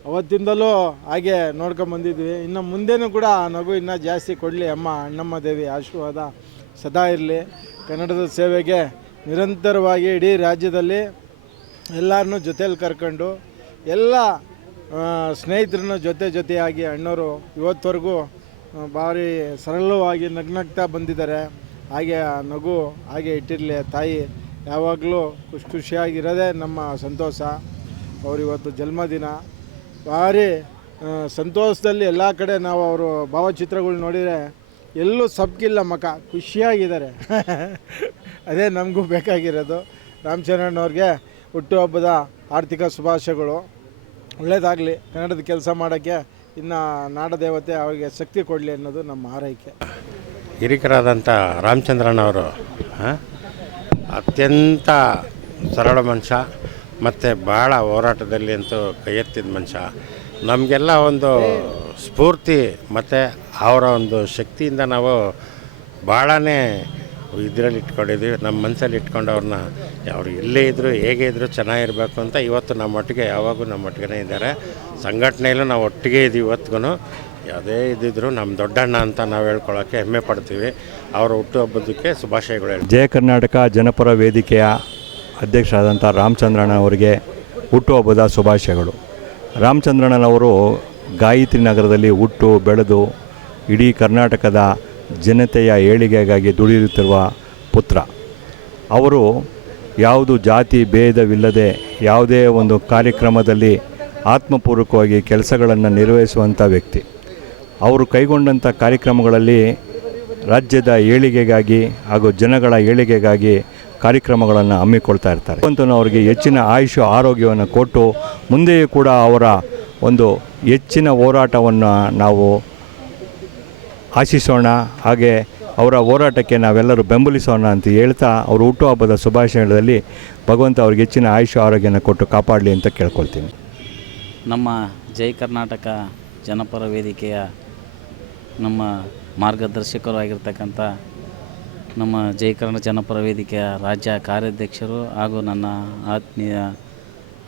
ಅವತ್ತಿಂದಲೂ ಹಾಗೆ ನೋಡ್ಕೊಂಬಂದಿದ್ವಿ. ಇನ್ನು ಮುಂದೆನೂ ಕೂಡ ಆ ನಗು ಇನ್ನೂ ಜಾಸ್ತಿ ಕೊಡಲಿ ಅಮ್ಮ ಅಣ್ಣಮ್ಮ ದೇವಿ ಆಶೀರ್ವಾದ ಸದಾ ಇರಲಿ. ಕನ್ನಡದ ಸೇವೆಗೆ ನಿರಂತರವಾಗಿ ಇಡೀ ರಾಜ್ಯದಲ್ಲಿ ಎಲ್ಲರನ್ನೂ ಜೊತೇಲಿ ಕರ್ಕೊಂಡು ಎಲ್ಲ ಸ್ನೇಹಿತರನ್ನು ಜೊತೆಯಾಗಿ ಅಣ್ಣವರು ಇವತ್ತವರೆಗೂ ಭಾರಿ ಸರಳವಾಗಿ ನಗ್ನಗ್ತಾ ಬಂದಿದ್ದಾರೆ. ಹಾಗೆ ಆ ನಗು ಹಾಗೆ ಇಟ್ಟಿರಲಿ ತಾಯಿ. ಯಾವಾಗಲೂ ಖುಷಿಯಾಗಿರೋದೇ ನಮ್ಮ ಸಂತೋಷ. ಅವರು ಇವತ್ತು ಜನ್ಮದಿನ ಭಾರಿ ಸಂತೋಷದಲ್ಲಿ ಎಲ್ಲ ಕಡೆ ನಾವು ಅವರು ಭಾವಚಿತ್ರಗಳು ನೋಡಿದರೆ ಎಲ್ಲೂ ಸಬ್ಕಿಲ್ಲ ಮಕ ಖುಷಿಯಾಗಿದ್ದಾರೆ. ಅದೇ ನಮಗೂ ಬೇಕಾಗಿರೋದು. ರಾಮಚಂದ್ರಣ್ಣವ್ರಿಗೆ ಹುಟ್ಟುಹಬ್ಬದ ಆರ್ಥಿಕ ಶುಭಾಶಯಗಳು. ಒಳ್ಳೆಯದಾಗಲಿ, ಕನ್ನಡದ ಕೆಲಸ ಮಾಡೋಕ್ಕೆ ಇನ್ನು ನಾಡದೇವತೆ ಅವರಿಗೆ ಶಕ್ತಿ ಕೊಡಲಿ ಅನ್ನೋದು ನಮ್ಮ ಆರೈಕೆ. ಹಿರಿಕರಾದಂಥ ರಾಮಚಂದ್ರಣ್ಣವರು ಅತ್ಯಂತ ಸರಳ ಮನುಷ್ಯ ಮತ್ತು ಭಾಳ ಹೋರಾಟದಲ್ಲಿ ಅಂತೂ ಕೈ ಎತ್ತಿದ ಮನುಷ್ಯ. ನಮಗೆಲ್ಲ ಒಂದು ಸ್ಫೂರ್ತಿ ಮತ್ತು ಅವರ ಒಂದು ಶಕ್ತಿಯಿಂದ ನಾವು ಭಾಳನೇ ಇದರಲ್ಲಿ ಇಟ್ಕೊಂಡಿದ್ದೀವಿ. ನಮ್ಮ ಮನಸ್ಸಲ್ಲಿ ಇಟ್ಕೊಂಡು ಅವ್ರನ್ನ ಅವ್ರು ಎಲ್ಲೇ ಇದ್ದರೂ ಹೇಗೆ ಇದ್ದರೂ ಚೆನ್ನಾಗಿರಬೇಕು ಅಂತ ಇವತ್ತು ನಮ್ಮೊಟ್ಟಿಗೆ ಯಾವಾಗೂ ನಮ್ಮೊಟ್ಟಿಗೆ ಇದ್ದಾರೆ. ಸಂಘಟನೆಯಲ್ಲೂ ನಾವು ಒಟ್ಟಿಗೆ ಇದ್ದೀವಿ. ಇವತ್ತಿಗೂ ಯಾವುದೇ ಇದ್ದಿದ್ರು ನಮ್ಮ ದೊಡ್ಡಣ್ಣ ಅಂತ ನಾವು ಹೇಳ್ಕೊಳ್ಳೋಕ್ಕೆ ಹೆಮ್ಮೆ ಪಡ್ತೀವಿ. ಅವರ ಹುಟ್ಟುಹಬ್ಬದಕ್ಕೆ ಶುಭಾಶಯಗಳು. ಜಯ ಕರ್ನಾಟಕ ಜನಪರ ವೇದಿಕೆಯ ಅಧ್ಯಕ್ಷರಾದಂಥ ರಾಮಚಂದ್ರಣ್ಣವರಿಗೆ ಹುಟ್ಟುಹಬ್ಬದ ಶುಭಾಶಯಗಳು. ರಾಮಚಂದ್ರಣ್ಣನವರು ಗಾಯತ್ರಿ ನಗರದಲ್ಲಿ ಹುಟ್ಟು ಬೆಳೆದು ಇಡೀ ಕರ್ನಾಟಕದ ಜನತೆಯ ಏಳಿಗೆಗಾಗಿ ದುಡಿಯುತ್ತಿರುವ ಪುತ್ರ. ಅವರು ಯಾವುದು ಜಾತಿ ಭೇದವಿಲ್ಲದೆ ಯಾವುದೇ ಒಂದು ಕಾರ್ಯಕ್ರಮದಲ್ಲಿ ಆತ್ಮಪೂರ್ವಕವಾಗಿ ಕೆಲಸಗಳನ್ನು ನಿರ್ವಹಿಸುವಂಥ ವ್ಯಕ್ತಿ. ಅವರು ಕೈಗೊಂಡಂಥ ಕಾರ್ಯಕ್ರಮಗಳಲ್ಲಿ ರಾಜ್ಯದ ಏಳಿಗೆಗಾಗಿ ಹಾಗೂ ಜನಗಳ ಏಳಿಗೆಗಾಗಿ ಕಾರ್ಯಕ್ರಮಗಳನ್ನು ಹಮ್ಮಿಕೊಳ್ತಾ ಇರ್ತಾರೆ. ಭಗವಂತನು ಅವರಿಗೆ ಹೆಚ್ಚಿನ ಆಯುಷ ಆರೋಗ್ಯವನ್ನು ಕೊಟ್ಟು ಮುಂದೆಯೂ ಕೂಡ ಅವರ ಒಂದು ಹೆಚ್ಚಿನ ಹೋರಾಟವನ್ನು ನಾವು ಆಶಿಸೋಣ. ಹಾಗೆ ಅವರ ಹೋರಾಟಕ್ಕೆ ನಾವೆಲ್ಲರೂ ಬೆಂಬಲಿಸೋಣ ಅಂತ ಹೇಳ್ತಾ ಅವರು ಹುಟ್ಟುಹಬ್ಬದ ಶುಭಾಶಯಗಳಲ್ಲಿ ಭಗವಂತ ಅವ್ರಿಗೆ ಹೆಚ್ಚಿನ ಆಯುಷ ಆರೋಗ್ಯನ ಕೊಟ್ಟು ಕಾಪಾಡಲಿ ಅಂತ ಕೇಳ್ಕೊಳ್ತೀನಿ. ನಮ್ಮ ಜೈ ಕರ್ನಾಟಕ ಜನಪರ ವೇದಿಕೆಯ ನಮ್ಮ ಮಾರ್ಗದರ್ಶಕರು ಆಗಿರ್ತಕ್ಕಂಥ ನಮ್ಮ ಜೈ ಕರ್ನಾಟಕ ಜನಪರ ವೇದಿಕೆಯ ರಾಜ್ಯ ಕಾರ್ಯಾಧ್ಯಕ್ಷರು ಹಾಗೂ ನನ್ನ ಆತ್ಮೀಯ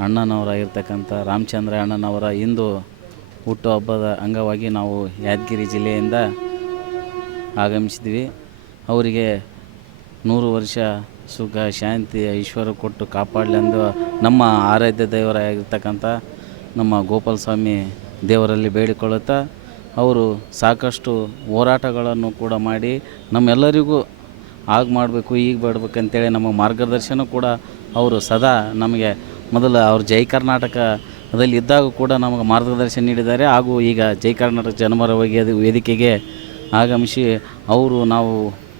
ಅಣ್ಣನವರಾಗಿರ್ತಕ್ಕಂಥ ರಾಮಚಂದ್ರ ಅಣ್ಣನವರ ಇಂದು ಹುಟ್ಟುಹಬ್ಬದ ಅಂಗವಾಗಿ ನಾವು ಯಾದಗಿರಿ ಜಿಲ್ಲೆಯಿಂದ ಆಗಮಿಸಿದ್ವಿ. ಅವರಿಗೆ 100 ವರ್ಷ ಸುಖ ಶಾಂತಿ ಐಶ್ವರ್ಯ ಕೊಟ್ಟು ಕಾಪಾಡಲಿ ಎಂದು ನಮ್ಮ ಆರಾಧ್ಯ ದೇವರಾಗಿರ್ತಕ್ಕಂಥ ನಮ್ಮ ಗೋಪಾಲ ಸ್ವಾಮಿ ದೇವರಲ್ಲಿ ಬೇಡಿಕೊಳ್ಳುತ್ತಾ ಅವರು ಸಾಕಷ್ಟು ಹೋರಾಟಗಳನ್ನು ಕೂಡ ಮಾಡಿ ನಮ್ಮೆಲ್ಲರಿಗೂ ಆಗ ಮಾಡಬೇಕು ಈಗ ಮಾಡಬೇಕಂತೇಳಿ ನಮ್ಮ ಮಾರ್ಗದರ್ಶನ ಕೂಡ ಅವರು ಸದಾ ನಮಗೆ ಮೊದಲು ಅವರು ಜೈ ಕರ್ನಾಟಕದಲ್ಲಿ ಇದ್ದಾಗ ಕೂಡ ನಮಗೆ ಮಾರ್ಗದರ್ಶನ ನೀಡಿದ್ದಾರೆ. ಹಾಗೂ ಈಗ ಜೈ ಕರ್ನಾಟಕ ಜನಪರ ವೇದಿಕೆಗೆ ಆಗಮಿಸಿ ಅವರು ನಾವು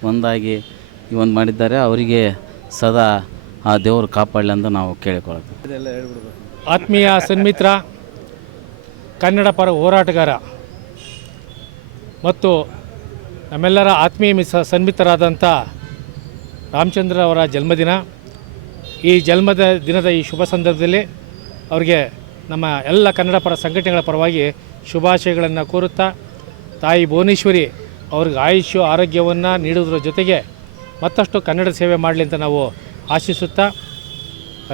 ಒಂದಾಗಿ ಒಂದು ಮಾಡಿದ್ದಾರೆ. ಅವರಿಗೆ ಸದಾ ಆ ದೇವರು ಕಾಪಾಡಲಿ ಎಂದು ನಾವು ಕೇಳಿಕೊಳ್ಳುತ್ತೇವೆ. ಆತ್ಮೀಯ ಸನ್ಮಿತ್ರ, ಕನ್ನಡ ಪರ ಹೋರಾಟಗಾರ ಮತ್ತು ನಮ್ಮೆಲ್ಲರ ಆತ್ಮೀಯ ಸನ್ಮಿತರಾದಂಥ ರಾಮಚಂದ್ರ ಅವರ ಜನ್ಮದಿನ. ಈ ಜನ್ಮದ ದಿನದ ಈ ಶುಭ ಸಂದರ್ಭದಲ್ಲಿ ಅವರಿಗೆ ನಮ್ಮ ಎಲ್ಲ ಕನ್ನಡ ಪರ ಸಂಘಟನೆಗಳ ಪರವಾಗಿ ಶುಭಾಶಯಗಳನ್ನು ಕೋರುತ್ತಾ ತಾಯಿ ಭುವನೇಶ್ವರಿ ಅವ್ರಿಗೆ ಆಯುಷ್ಯ ಆರೋಗ್ಯವನ್ನು ನೀಡುವುದರ ಜೊತೆಗೆ ಮತ್ತಷ್ಟು ಕನ್ನಡ ಸೇವೆ ಮಾಡಲಿ ಅಂತ ನಾವು ಆಶಿಸುತ್ತಾ,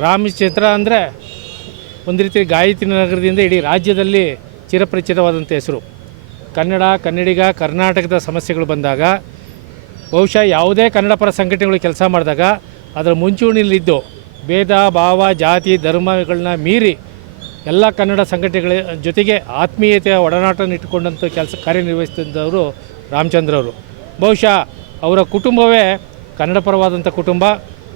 ರಾಮಚಂದ್ರ ಅಂದರೆ ಒಂದು ರೀತಿ ಗಾಯತ್ರಿ ನಗರದಿಂದ ಇಡೀ ರಾಜ್ಯದಲ್ಲಿ ಚಿರಪರಿಚಿತವಾದಂಥ ಹೆಸರು. ಕನ್ನಡಿಗ ಕರ್ನಾಟಕದ ಸಮಸ್ಯೆಗಳು ಬಂದಾಗ ಬಹುಶಃ ಯಾವುದೇ ಕನ್ನಡ ಪರ ಸಂಘಟನೆಗಳು ಕೆಲಸ ಮಾಡಿದಾಗ ಅದರ ಮುಂಚೂಣಿಯಲ್ಲಿದ್ದು ಭೇದ ಭಾವ ಜಾತಿ ಧರ್ಮಗಳನ್ನ ಮೀರಿ ಎಲ್ಲ ಕನ್ನಡ ಸಂಘಟನೆಗಳ ಜೊತೆಗೆ ಆತ್ಮೀಯತೆಯ ಒಡನಾಟವನ್ನು ಇಟ್ಟುಕೊಂಡಂಥ ಕಾರ್ಯನಿರ್ವಹಿಸಿದವರು ರಾಮಚಂದ್ರವರು. ಬಹುಶಃ ಅವರ ಕುಟುಂಬವೇ ಕನ್ನಡ ಪರವಾದಂಥ ಕುಟುಂಬ.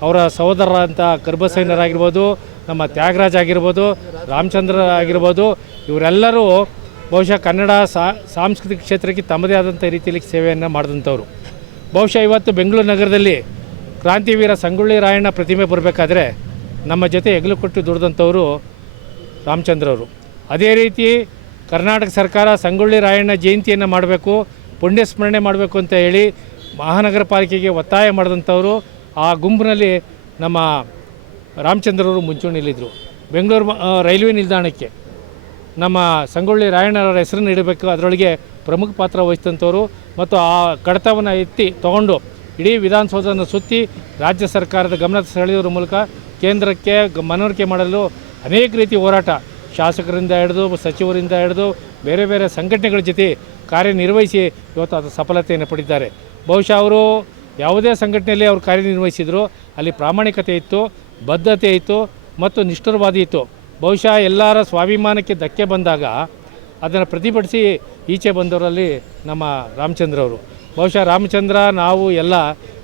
ಅವರ ಸಹೋದರರಾದಂಥ ಗರ್ಭಸೈನರಾಗಿರ್ಬೋದು, ನಮ್ಮ ತ್ಯಾಗರಾಜ್ ಆಗಿರ್ಬೋದು, ರಾಮಚಂದ್ರ ಆಗಿರ್ಬೋದು, ಇವರೆಲ್ಲರೂ ಬಹುಶಃ ಕನ್ನಡ ಸಾಂಸ್ಕೃತಿಕ ಕ್ಷೇತ್ರಕ್ಕೆ ತಮ್ಮದೇ ಆದಂಥ ರೀತಿಯಲ್ಲಿ ಸೇವೆಯನ್ನು ಮಾಡಿದಂಥವ್ರು. ಬಹುಶಃ ಇವತ್ತು ಬೆಂಗಳೂರು ನಗರದಲ್ಲಿ ಕ್ರಾಂತಿವೀರ ಸಂಗೊಳ್ಳಿ ರಾಯಣ್ಣ ಪ್ರತಿಮೆ ಬರಬೇಕಾದ್ರೆ ನಮ್ಮ ಜೊತೆ ಹೆಗಲು ಕೊಟ್ಟು ದುಡಿದಂಥವರು ರಾಮಚಂದ್ರವರು. ಅದೇ ರೀತಿ ಕರ್ನಾಟಕ ಸರ್ಕಾರ ಸಂಗೊಳ್ಳಿ ರಾಯಣ್ಣ ಜಯಂತಿಯನ್ನು ಮಾಡಬೇಕು, ಪುಣ್ಯಸ್ಮರಣೆ ಮಾಡಬೇಕು ಅಂತ ಹೇಳಿ ಮಹಾನಗರ ಪಾಲಿಕೆಗೆ ಒತ್ತಾಯ ಮಾಡಿದಂಥವರು. ಆ ಗುಂಪಿನಲ್ಲಿ ನಮ್ಮ ರಾಮಚಂದ್ರವರು ಮುಂಚೂಣಿಯಲ್ಲಿದ್ದರು. ಬೆಂಗಳೂರು ರೈಲ್ವೆ ನಿಲ್ದಾಣಕ್ಕೆ ನಮ್ಮ ಸಂಗೊಳ್ಳಿ ರಾಯಣ್ಣವರ ಹೆಸರನ್ನು ಇಡಬೇಕು, ಅದರೊಳಗೆ ಪ್ರಮುಖ ಪಾತ್ರ ವಹಿಸಿದಂಥವರು ಮತ್ತು ಆ ಕಡತವನ್ನು ಎತ್ತಿ ತಗೊಂಡು ಇಡೀ ವಿಧಾನಸೌಧವನ್ನು ಸುತ್ತಿ ರಾಜ್ಯ ಸರ್ಕಾರದ ಗಮನ ಸೆಳೆಯುವ ಮೂಲಕ ಕೇಂದ್ರಕ್ಕೆ ಮನವರಿಕೆ ಮಾಡಲು ಅನೇಕ ರೀತಿ ಹೋರಾಟ, ಶಾಸಕರಿಂದ ಹಿಡಿದು ಸಚಿವರಿಂದ ಹಿಡಿದು ಬೇರೆ ಬೇರೆ ಸಂಘಟನೆಗಳ ಜೊತೆ ಕಾರ್ಯನಿರ್ವಹಿಸಿ ಇವತ್ತು ಅದು ಸಫಲತೆಯನ್ನು ಪಡೆದಿದ್ದಾರೆ. ಬಹುಶಃ ಅವರು ಯಾವುದೇ ಸಂಘಟನೆಯಲ್ಲಿ ಅವರು ಕಾರ್ಯನಿರ್ವಹಿಸಿದರು, ಅಲ್ಲಿ ಪ್ರಾಮಾಣಿಕತೆ ಇತ್ತು, ಬದ್ಧತೆ ಇತ್ತು ಮತ್ತು ನಿಷ್ಠುರವಾದಿ ಇತ್ತು. ಬಹುಶಃ ಎಲ್ಲರ ಸ್ವಾಭಿಮಾನಕ್ಕೆ ಧಕ್ಕೆ ಬಂದಾಗ ಅದನ್ನು ಪ್ರತಿಭಟಿಸಿ ಈಚೆ ಬಂದವರಲ್ಲಿ ನಮ್ಮ ರಾಮಚಂದ್ರವರು. ಬಹುಶಃ ರಾಮಚಂದ್ರ ನಾವು ಎಲ್ಲ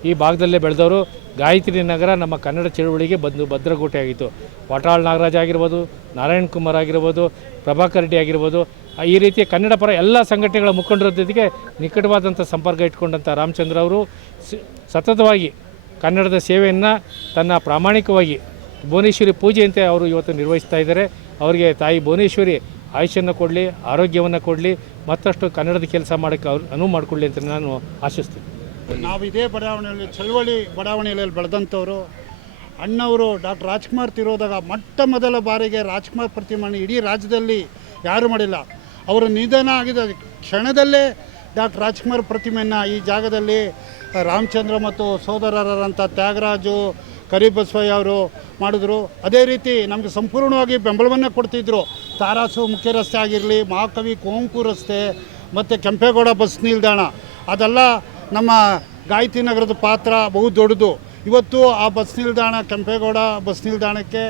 ಈ ಭಾಗದಲ್ಲೇ ಬೆಳೆದವರು. ಗಾಯತ್ರಿ ನಗರ ನಮ್ಮ ಕನ್ನಡ ಚಳುವಳಿಗೆ ಭದ್ರಕೋಟೆ ಆಗಿತ್ತು. ವಾಟಾಳ್ ನಾಗರಾಜ್ ಆಗಿರ್ಬೋದು, ನಾರಾಯಣ್ ಕುಮಾರ್ ಆಗಿರ್ಬೋದು, ಪ್ರಭಾಕರ್ ರೆಡ್ಡಿ ಆಗಿರ್ಬೋದು, ಈ ರೀತಿಯ ಕನ್ನಡ ಪರ ಎಲ್ಲ ಸಂಘಟನೆಗಳ ಮುಖಂಡರ ಜೊತೆಗೆ ನಿಕಟವಾದಂಥ ಸಂಪರ್ಕ ಇಟ್ಕೊಂಡಂಥ ರಾಮಚಂದ್ರ ಅವರು ಸತತವಾಗಿ ಕನ್ನಡದ ಸೇವೆಯನ್ನು ತನ್ನ ಪ್ರಾಮಾಣಿಕವಾಗಿ ಭುವನೇಶ್ವರಿ ಪೂಜೆಯಂತೆ ಅವರು ಇವತ್ತು ನಿರ್ವಹಿಸ್ತಾ ಇದ್ದಾರೆ. ಅವರಿಗೆ ತಾಯಿ ಭುವನೇಶ್ವರಿ ಆಯುಷ್ಯನ್ನು ಕೊಡಲಿ, ಆರೋಗ್ಯವನ್ನು ಕೊಡಲಿ, ಮತ್ತಷ್ಟು ಕನ್ನಡದ ಕೆಲಸ ಮಾಡೋಕ್ಕೆ ಅವ್ರು ಅನುವು ಮಾಡಿಕೊಡಲಿ ಅಂತ ನಾನು ಆಶಿಸ್ತೀನಿ. ನಾವು ಇದೇ ಬಡಾವಣೆಯಲ್ಲಿ ಚಳವಳಿ ಬಡಾವಣೆಯಲ್ಲಿ ಬೆಳೆದಂಥವರು. ಅಣ್ಣವರು ಡಾಕ್ಟರ್ ರಾಜ್ಕುಮಾರ್ ತಿರೋದಾಗ ಮೊದಲ ಬಾರಿಗೆ ರಾಜ್ಕುಮಾರ್ ಪ್ರತಿಮೆಯನ್ನು ಇಡೀ ರಾಜ್ಯದಲ್ಲಿ ಯಾರೂ ಮಾಡಿಲ್ಲ. ಅವರು ನಿಧನ ಆಗಿದ ಕ್ಷಣದಲ್ಲೇ ಡಾಕ್ಟರ್ ರಾಜ್ಕುಮಾರ್ ಪ್ರತಿಮೆಯನ್ನು ಈ ಜಾಗದಲ್ಲಿ ರಾಮಚಂದ್ರ ಮತ್ತು ಸೋದರರಂಥ ತ್ಯಾಗರಾಜು, ಕರಿಬಸವಯ್ಯ ಅವರು ಮಾಡಿದ್ರು. ಅದೇ ರೀತಿ ನಮಗೆ ಸಂಪೂರ್ಣವಾಗಿ ಬೆಂಬಲವನ್ನು ಕೊಡ್ತಿದ್ದರು. ತಾರಾಸು ಮುಖ್ಯ ರಸ್ತೆ ಆಗಿರಲಿ, ಮಹಾಕವಿ ಕುವೆಂಪು ರಸ್ತೆ ಮತ್ತು ಕೆಂಪೇಗೌಡ ಬಸ್ ನಿಲ್ದಾಣ, ಅದೆಲ್ಲ ನಮ್ಮ ಗಾಯತ್ರಿ ನಗರದ ಪಾತ್ರ ಬಹು ದೊಡ್ಡದು. ಇವತ್ತು ಆ ಬಸ್ ನಿಲ್ದಾಣ, ಕೆಂಪೇಗೌಡ ಬಸ್ ನಿಲ್ದಾಣಕ್ಕೆ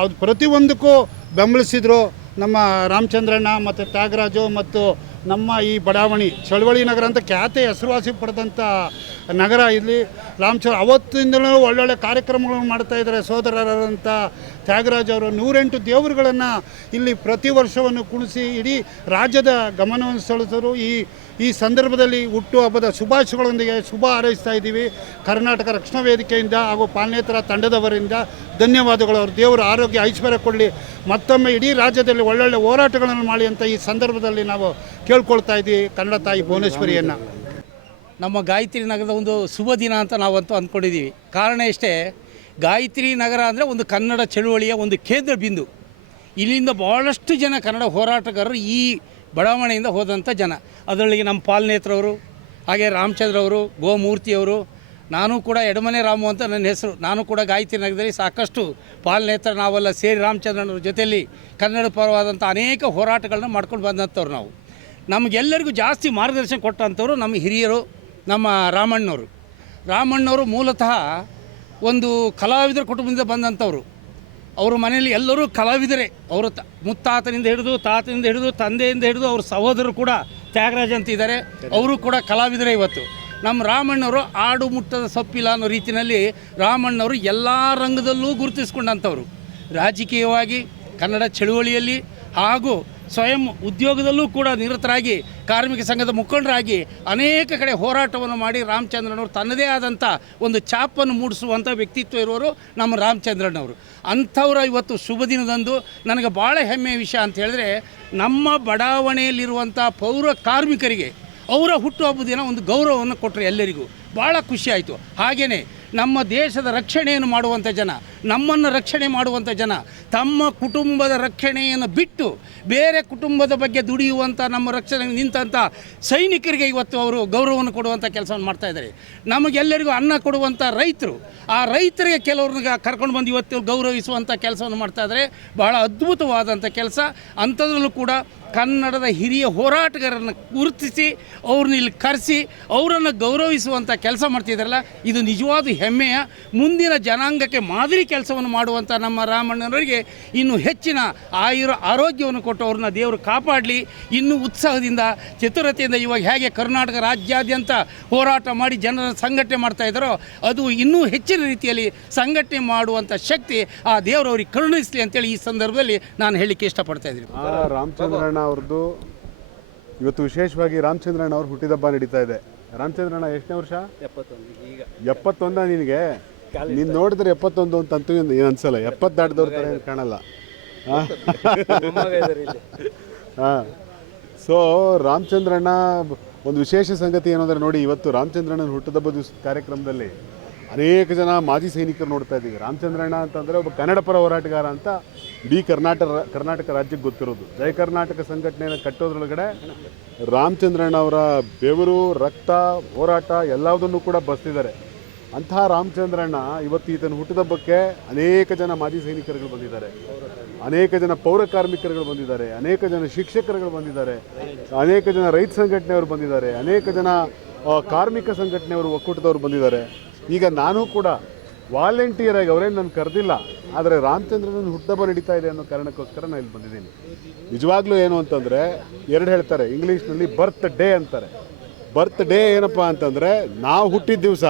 ಅದು ಪ್ರತಿಯೊಂದಕ್ಕೂ ಬೆಂಬಲಿಸಿದರು ನಮ್ಮ ರಾಮಚಂದ್ರಣ್ಣ ಮತ್ತು ತ್ಯಾಗರಾಜು. ಮತ್ತು ನಮ್ಮ ಈ ಬಡಾವಣೆ ಚಳವಳಿ ನಗರ ಅಂತ ಖ್ಯಾತೆ ಹೆಸರುವಾಸಿ ಪಡೆದಂಥ ನಗರ ಇಲ್ಲಿ ರಾಮಚಂದ್ರ ಅವತ್ತಿಂದಲೂ ಒಳ್ಳೊಳ್ಳೆ ಕಾರ್ಯಕ್ರಮಗಳನ್ನು ಮಾಡ್ತಾಯಿದ್ದಾರೆ. ಸೋದರರಂಥ ತ್ಯಾಗರಾಜ್ ಅವರು 108 ದೇವರುಗಳನ್ನು ಇಲ್ಲಿ ಪ್ರತಿ ವರ್ಷವನ್ನು ಕುಣಿಸಿ ಇಡೀ ರಾಜ್ಯದ ಗಮನವನ್ನು ಸೆಳೆಸಿದರು. ಈ ಸಂದರ್ಭದಲ್ಲಿ ಹುಟ್ಟುಹಬ್ಬದ ಶುಭಾಶಯಗಳೊಂದಿಗೆ ಶುಭ ಹಾರೈಸ್ತಾ ಇದ್ದೀವಿ. ಕರ್ನಾಟಕ ರಕ್ಷಣಾ ವೇದಿಕೆಯಿಂದ ಹಾಗೂ ಪಾಲ್ನೇತರ ತಂಡದವರಿಂದ ಧನ್ಯವಾದಗಳು. ಅವರು ದೇವರ ಆರೋಗ್ಯ ಐಶ್ವರ್ಯ ಕೊಡಲಿ, ಮತ್ತೊಮ್ಮೆ ಇಡೀ ರಾಜ್ಯದಲ್ಲಿ ಒಳ್ಳೊಳ್ಳೆ ಹೋರಾಟಗಳನ್ನು ಮಾಡಿ ಅಂತ ಈ ಸಂದರ್ಭದಲ್ಲಿ ನಾವು ಕೇಳ್ಕೊಳ್ತಾ ಇದ್ದೀವಿ ಕನ್ನಡ ತಾಯಿ ಭುವನೇಶ್ವರಿಯನ್ನು. ನಮ್ಮ ಗಾಯತ್ರಿ ನಗರದ ಒಂದು ಶುಭ ದಿನ ಅಂತ ನಾವಂತೂ ಅಂದ್ಕೊಂಡಿದ್ದೀವಿ. ಕಾರಣ ಇಷ್ಟೇ, ಗಾಯತ್ರಿ ನಗರ ಅಂದರೆ ಒಂದು ಕನ್ನಡ ಚಳುವಳಿಯ ಒಂದು ಕೇಂದ್ರ ಬಿಂದು. ಇಲ್ಲಿಂದ ಭಾಳಷ್ಟು ಜನ ಕನ್ನಡ ಹೋರಾಟಗಾರರು ಈ ಬಡಾವಣೆಯಿಂದ ಹೋದಂಥ ಜನ. ಅದರೊಳಗೆ ನಮ್ಮ ಪಾಲ್ನೇತ್ರವರು, ಹಾಗೆ ರಾಮಚಂದ್ರವರು, ಗೋಮೂರ್ತಿಯವರು, ನಾನು ಕೂಡ ಎಡಮನೆ ರಾಮು ಅಂತ ನನ್ನ ಹೆಸರು. ನಾನು ಕೂಡ ಗಾಯತ್ರಿ ನಗರದಲ್ಲಿ ಸಾಕಷ್ಟು ಪಾಲ್ನೇತ್ರ ನಾವೆಲ್ಲ ಸೇರಿ ರಾಮಚಂದ್ರನವ್ರ ಜೊತೆಯಲ್ಲಿ ಕನ್ನಡ ಪರವಾದಂಥ ಅನೇಕ ಹೋರಾಟಗಳನ್ನ ಮಾಡ್ಕೊಂಡು ಬಂದಂಥವ್ರು ನಾವು. ನಮಗೆಲ್ಲರಿಗೂ ಜಾಸ್ತಿ ಮಾರ್ಗದರ್ಶನ ಕೊಟ್ಟಂಥವ್ರು ನಮ್ಮ ಹಿರಿಯರು, ನಮ್ಮ ರಾಮಣ್ಣವರು ಮೂಲತಃ ಒಂದು ಕಲಾವಿದರ ಕುಟುಂಬದಿಂದ ಬಂದಂಥವ್ರು. ಅವ್ರ ಮನೆಯಲ್ಲಿ ಎಲ್ಲರೂ ಕಲಾವಿದರೇ. ಅವರು ಮುತ್ತಾತನಿಂದ ಹಿಡಿದು, ತಾತನಿಂದ ಹಿಡಿದು, ತಂದೆಯಿಂದ ಹಿಡಿದು ಅವ್ರ ಸಹೋದರರು ಕೂಡ ತ್ಯಾಗರಾಜ್ ಅಂತ ಇದ್ದಾರೆ, ಅವರು ಕೂಡ ಕಲಾವಿದರೇ. ಇವತ್ತು ನಮ್ಮ ರಾಮಣ್ಣವರು ಆಡು ಮುಟ್ಟದ ಸೊಪ್ಪಿಲ್ಲ ಅನ್ನೋ ರೀತಿಯಲ್ಲಿ ರಾಮಣ್ಣವರು ಎಲ್ಲ ರಂಗದಲ್ಲೂ ಗುರುತಿಸ್ಕೊಂಡಂಥವ್ರು. ರಾಜಕೀಯವಾಗಿ, ಕನ್ನಡ ಚಳುವಳಿಯಲ್ಲಿ ಹಾಗೂ ಸ್ವಯಂ ಉದ್ಯೋಗದಲ್ಲೂ ಕೂಡ ನಿರತರಾಗಿ, ಕಾರ್ಮಿಕ ಸಂಘದ ಮುಖಂಡರಾಗಿ ಅನೇಕ ಕಡೆ ಹೋರಾಟವನ್ನು ಮಾಡಿ ರಾಮಚಂದ್ರನವರು ತನ್ನದೇ ಆದಂಥ ಒಂದು ಛಾಪನ್ನು ಮೂಡಿಸುವಂಥ ವ್ಯಕ್ತಿತ್ವ ಇರುವವರು ನಮ್ಮ ರಾಮಚಂದ್ರನವರು. ಅಂಥವರ ಇವತ್ತು ಶುಭ ದಿನದಂದು ನನಗೆ ಭಾಳ ಹೆಮ್ಮೆಯ ವಿಷಯ ಅಂತ ಹೇಳಿದ್ರೆ, ನಮ್ಮ ಬಡಾವಣೆಯಲ್ಲಿರುವಂಥ ಪೌರ ಕಾರ್ಮಿಕರಿಗೆ ಅವರ ಹುಟ್ಟುಹಬ್ಬದ ದಿನ ಒಂದು ಗೌರವವನ್ನು ಕೊಟ್ಟರೆ ಎಲ್ಲರಿಗೂ ಭಾಳ ಖುಷಿಯಾಯಿತು. ಹಾಗೆಯೇ ನಮ್ಮ ದೇಶದ ರಕ್ಷಣೆಯನ್ನು ಮಾಡುವಂಥ ಜನ, ನಮ್ಮನ್ನು ರಕ್ಷಣೆ ಮಾಡುವಂಥ ಜನ, ತಮ್ಮ ಕುಟುಂಬದ ರಕ್ಷಣೆಯನ್ನು ಬಿಟ್ಟು ಬೇರೆ ಕುಟುಂಬದ ಬಗ್ಗೆ ದುಡಿಯುವಂಥ, ನಮ್ಮ ರಕ್ಷಣೆಗೆ ನಿಂತಹ ಸೈನಿಕರಿಗೆ ಇವತ್ತು ಅವರು ಗೌರವವನ್ನು ಕೊಡುವಂಥ ಕೆಲಸವನ್ನು ಮಾಡ್ತಾಯಿದ್ದಾರೆ. ನಮಗೆಲ್ಲರಿಗೂ ಅನ್ನ ಕೊಡುವಂಥ ರೈತರು, ಆ ರೈತರಿಗೆ ಕೆಲವ್ರನ್ನ ಕರ್ಕೊಂಡು ಬಂದು ಇವತ್ತು ಗೌರವಿಸುವಂಥ ಕೆಲಸವನ್ನು ಮಾಡ್ತಾಯಿದ್ದಾರೆ. ಬಹಳ ಅದ್ಭುತವಾದಂಥ ಕೆಲಸ. ಅಂಥದ್ರಲ್ಲೂ ಕೂಡ ಕನ್ನಡದ ಹಿರಿಯ ಹೋರಾಟಗಾರರನ್ನು ಗುರುತಿಸಿ ಅವ್ರನ್ನ ಇಲ್ಲಿ ಕರೆಸಿ ಅವರನ್ನು ಗೌರವಿಸುವಂಥ ಕೆಲಸ ಮಾಡ್ತಿದ್ದಾರಲ್ಲ, ಇದು ನಿಜವಾದ ಹೆಮ್ಮೆಯ. ಮುಂದಿನ ಜನಾಂಗಕ್ಕೆ ಮಾದರಿ ಕೆಲಸವನ್ನು ಮಾಡುವಂಥ ನಮ್ಮ ರಾಮಣ್ಣನವರಿಗೆ ಇನ್ನೂ ಹೆಚ್ಚಿನ ಆರೋಗ್ಯವನ್ನು ಕೊಟ್ಟು ಅವ್ರನ್ನ ದೇವರು ಕಾಪಾಡಲಿ. ಇನ್ನೂ ಉತ್ಸಾಹದಿಂದ, ಚತುರತೆಯಿಂದ ಇವಾಗ ಹೇಗೆ ಕರ್ನಾಟಕ ರಾಜ್ಯಾದ್ಯಂತ ಹೋರಾಟ ಮಾಡಿ ಜನರ ಸಂಘಟನೆ ಮಾಡ್ತಾ ಇದ್ದಾರೋ, ಅದು ಇನ್ನೂ ಹೆಚ್ಚಿನ ರೀತಿಯಲ್ಲಿ ಸಂಘಟನೆ ಮಾಡುವಂಥ ಶಕ್ತಿ ಆ ದೇವರವ್ರಿಗೆ ಕರುಣಿಸಲಿ ಅಂತೇಳಿ ಈ ಸಂದರ್ಭದಲ್ಲಿ ನಾನು ಹೇಳಲಿಕ್ಕೆ ಇಷ್ಟಪಡ್ತಾ ಇದ್ದೀನಿ. ರಾಮಚಂದ್ರಣ್ಣ ಅವ್ರದ್ದು ಇವತ್ತು ವಿಶೇಷವಾಗಿ ರಾಮಚಂದ್ರಣ್ಣ ಅವ್ರ ಹುಟ್ಟಿದಬ್ಬ ನಡೀತಾ ಇದೆ. ರಾಮಚಂದ್ರಣ್ಣ ಎಷ್ಟನೇ ವರ್ಷ? 71. ನಿನಗೆ ನೀನು ನೋಡಿದ್ರೆ 71 ಅಂತಂತೂ ಏನು ಅನ್ಸಲ್ಲ. 70 ದಾಟಿದವ್ರ ಥರ ಏನು ಕಾಣಲ್ಲ. ಹಾಂ. ಸೊ ರಾಮಚಂದ್ರಣ್ಣ ಒಂದು ವಿಶೇಷ ಸಂಗತಿ ಏನಂದರೆ ನೋಡಿ, ಇವತ್ತು ರಾಮಚಂದ್ರಣ್ಣನ ಹುಟ್ಟಿದಬ್ಬ ಕಾರ್ಯಕ್ರಮದಲ್ಲಿ ಅನೇಕ ಜನ ಮಾಜಿ ಸೈನಿಕರು ನೋಡ್ತಾ ಇದ್ದೀವಿ. ರಾಮಚಂದ್ರಣ್ಣ ಅಂತಂದರೆ ಒಬ್ಬ ಕನ್ನಡ ಪರ ಹೋರಾಟಗಾರ ಅಂತ ಇಡೀ ಕರ್ನಾಟಕ ರಾಜ್ಯಕ್ಕೆ ಗೊತ್ತಿರೋದು. ಜಯ ಕರ್ನಾಟಕ ಸಂಘಟನೆಯನ್ನು ಕಟ್ಟೋದ್ರೊಳಗಡೆ ರಾಮಚಂದ್ರಣ್ಣ ಅವರ ಬೆವರು, ರಕ್ತ, ಹೋರಾಟ ಎಲ್ಲದನ್ನು ಕೂಡ ಬಸ್ತಿದ್ದಾರೆ. ಅಂತಹ ರಾಮಚಂದ್ರಣ್ಣ ಇವತ್ತು ಈತನ ಹುಟ್ಟಿದಬ್ಬಕ್ಕೆ ಅನೇಕ ಜನ ಮಾಜಿ ಸೈನಿಕರುಗಳು ಬಂದಿದ್ದಾರೆ, ಅನೇಕ ಜನ ಪೌರ ಕಾರ್ಮಿಕರುಗಳು ಬಂದಿದ್ದಾರೆ, ಅನೇಕ ಜನ ಶಿಕ್ಷಕರುಗಳು ಬಂದಿದ್ದಾರೆ, ಅನೇಕ ಜನ ರೈತ ಸಂಘಟನೆಯವರು ಬಂದಿದ್ದಾರೆ, ಅನೇಕ ಜನ ಕಾರ್ಮಿಕ ಸಂಘಟನೆಯವರು ಒಕ್ಕೂಟದವರು ಬಂದಿದ್ದಾರೆ. ಈಗ ನಾನು ಕೂಡ ವಾಲಂಟಿಯರ್ ಆಗಿ, ಅವರೇನು ನಾನು ಕರೆದಿಲ್ಲ, ಆದರೆ ರಾಮಚಂದ್ರನ ಹುಟ್ಟುಹಬ್ಬ ನಡೀತಾ ಇದೆ ಅನ್ನೋ ಕಾರಣಕ್ಕೋಸ್ಕರ ನಾನು ಇಲ್ಲಿ ಬಂದಿದ್ದೀನಿ. ನಿಜವಾಗ್ಲೂ ಏನು ಅಂತಂದರೆ ಎರಡು ಹೇಳ್ತಾರೆ ಇಂಗ್ಲೀಷ್ನಲ್ಲಿ, ಬರ್ತ್ ಡೇ ಅಂತಾರೆ. ಬರ್ತ್ ಡೇ ಏನಪ್ಪ ಅಂತಂದರೆ ನಾವು ಹುಟ್ಟಿದ ದಿವಸ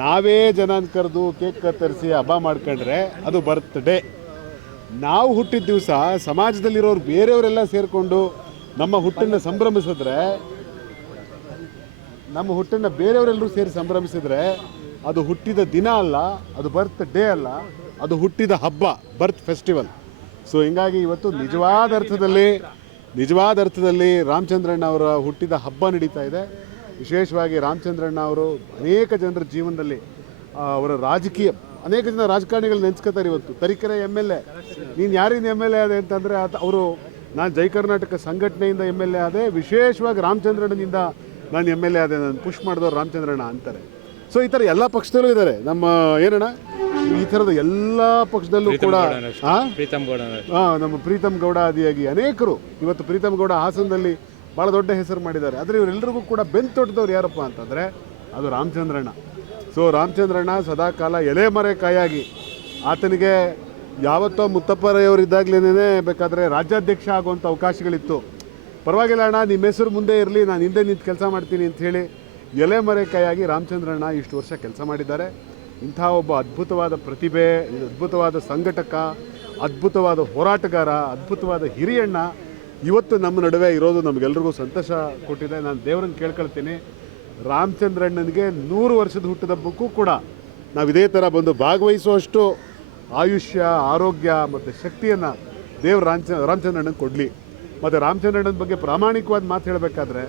ನಾವೇ ಜನನ ಕರೆದು ಕೇಕ್ ಕತ್ತರಿಸಿ ಹಬ್ಬ ಮಾಡ್ಕೊಂಡ್ರೆ ಅದು ಬರ್ತ್ ಡೇ. ನಾವು ಹುಟ್ಟಿದ ದಿವಸ ಸಮಾಜದಲ್ಲಿರೋರು ಬೇರೆಯವರೆಲ್ಲ ಸೇರಿಕೊಂಡು ನಮ್ಮ ಹುಟ್ಟನ್ನು ಸಂಭ್ರಮಿಸಿದ್ರೆ, ನಮ್ಮ ಹುಟ್ಟನ್ನು ಬೇರೆಯವರೆಲ್ಲರೂ ಸೇರಿ ಸಂಭ್ರಮಿಸಿದ್ರೆ ಅದು ಹುಟ್ಟಿದ ದಿನ ಅಲ್ಲ, ಅದು ಬರ್ತ್ ಡೇ ಅಲ್ಲ, ಅದು ಹುಟ್ಟಿದ ಹಬ್ಬ, ಬರ್ತ್ ಫೆಸ್ಟಿವಲ್. ಸೊ ಹಿಂಗಾಗಿ ಇವತ್ತು ನಿಜವಾದ ಅರ್ಥದಲ್ಲಿ ರಾಮಚಂದ್ರಣ್ಣ ಅವರ ಹುಟ್ಟಿದ ಹಬ್ಬ ನಡೀತಾ ಇದೆ. ವಿಶೇಷವಾಗಿ ರಾಮಚಂದ್ರಣ್ಣ ಅವರು ಅನೇಕ ಜನರ ಜೀವನದಲ್ಲಿ ಅವರ ಅನೇಕ ಜನ ರಾಜಕಾರಣಿಗಳು ನೆನೆಸ್ಕೊತಾರೆ. ಇವತ್ತು ತರೀಕೆರೆ MLA, ನೀನು ಯಾರಿಂದ MLA ಆದೆ ಅಂತಂದರೆ ಅವರು ನಾನು ಜೈ ಕರ್ನಾಟಕ ಸಂಘಟನೆಯಿಂದ MLA ಆದೆ, ವಿಶೇಷವಾಗಿ ರಾಮಚಂದ್ರಣ್ಣನಿಂದ ನಾನು MLA ಆದೆ, ನಾನು ಪುಷ್ ಮಾಡಿದವರು ರಾಮಚಂದ್ರಣ್ಣ ಅಂತಾರೆ. ಸೊ ಈ ಥರ ಎಲ್ಲ ಪಕ್ಷದಲ್ಲೂ ಇದ್ದಾರೆ. ನಮ್ಮ ಏನಣ್ಣ ಈ ಥರದ ಎಲ್ಲ ಪಕ್ಷದಲ್ಲೂ ಕೂಡ ನಮ್ಮ ಪ್ರೀತಮ್ ಗೌಡ ಆದಿಯಾಗಿ ಅನೇಕರು ಇವತ್ತು ಪ್ರೀತಮ್ ಗೌಡ ಹಾಸನದಲ್ಲಿ ಭಾಳ ದೊಡ್ಡ ಹೆಸರು ಮಾಡಿದ್ದಾರೆ. ಆದರೆ ಇವರೆಲ್ಲರಿಗೂ ಕೂಡ ಬೆನ್ನು ತೊಟ್ಟದವ್ರು ಯಾರಪ್ಪ ಅಂತಂದರೆ ಅದು ರಾಮಚಂದ್ರಣ್ಣ. ಸೊ ರಾಮಚಂದ್ರಣ್ಣ ಸದಾಕಾಲ ಎಲೆಮರೆ ಕಾಯಾಗಿ, ಆತನಿಗೆ ಯಾವತ್ತೋ ಮುತ್ತಪ್ಪರವರು ಇದ್ದಾಗಲೇ ಬೇಕಾದರೆ ರಾಜ್ಯಾಧ್ಯಕ್ಷ ಆಗುವಂಥ ಅವಕಾಶಗಳಿತ್ತು. ಪರವಾಗಿಲ್ಲ ಅಣ್ಣ, ನಿಮ್ಮ ಹೆಸರು ಮುಂದೆ ಇರಲಿ, ನಾನು ಹಿಂದೆ ನಿಂತು ಕೆಲಸ ಮಾಡ್ತೀನಿ ಅಂಥೇಳಿ ಎಲೆಮರೆ ಕಾಯಾಗಿ ರಾಮಚಂದ್ರಣ್ಣ ಇಷ್ಟು ವರ್ಷ ಕೆಲಸ ಮಾಡಿದ್ದಾರೆ. ಇಂಥ ಒಬ್ಬ ಅದ್ಭುತವಾದ ಪ್ರತಿಭೆ, ಅದ್ಭುತವಾದ ಸಂಘಟಕ, ಅದ್ಭುತವಾದ ಹೋರಾಟಗಾರ, ಅದ್ಭುತವಾದ ಹಿರಿಯಣ್ಣ ಇವತ್ತು ನಮ್ಮ ನಡುವೆ ಇರೋದು ನಮಗೆಲ್ರಿಗೂ ಸಂತೋಷ ಕೊಟ್ಟಿದೆ. ನಾನು ದೇವರನ್ನು ಕೇಳ್ಕೊಳ್ತೀನಿ, ರಾಮಚಂದ್ರಣ್ಣನಿಗೆ 100 ವರ್ಷದ ಹುಟ್ಟಿದಬ್ಬಕ್ಕೂ ಕೂಡ ನಾವು ಇದೇ ಥರ ಬಂದು ಭಾಗವಹಿಸುವಷ್ಟು ಆಯುಷ್ಯ, ಆರೋಗ್ಯ ಮತ್ತು ಶಕ್ತಿಯನ್ನು ದೇವರು ರಾಮಚಂದ್ರಣ್ಣನ ಕೊಡಲಿ. ಮತ್ತು ರಾಮಚಂದ್ರಣ್ಣನ ಬಗ್ಗೆ ಪ್ರಾಮಾಣಿಕವಾದ ಮಾತು ಹೇಳಬೇಕಾದ್ರೆ,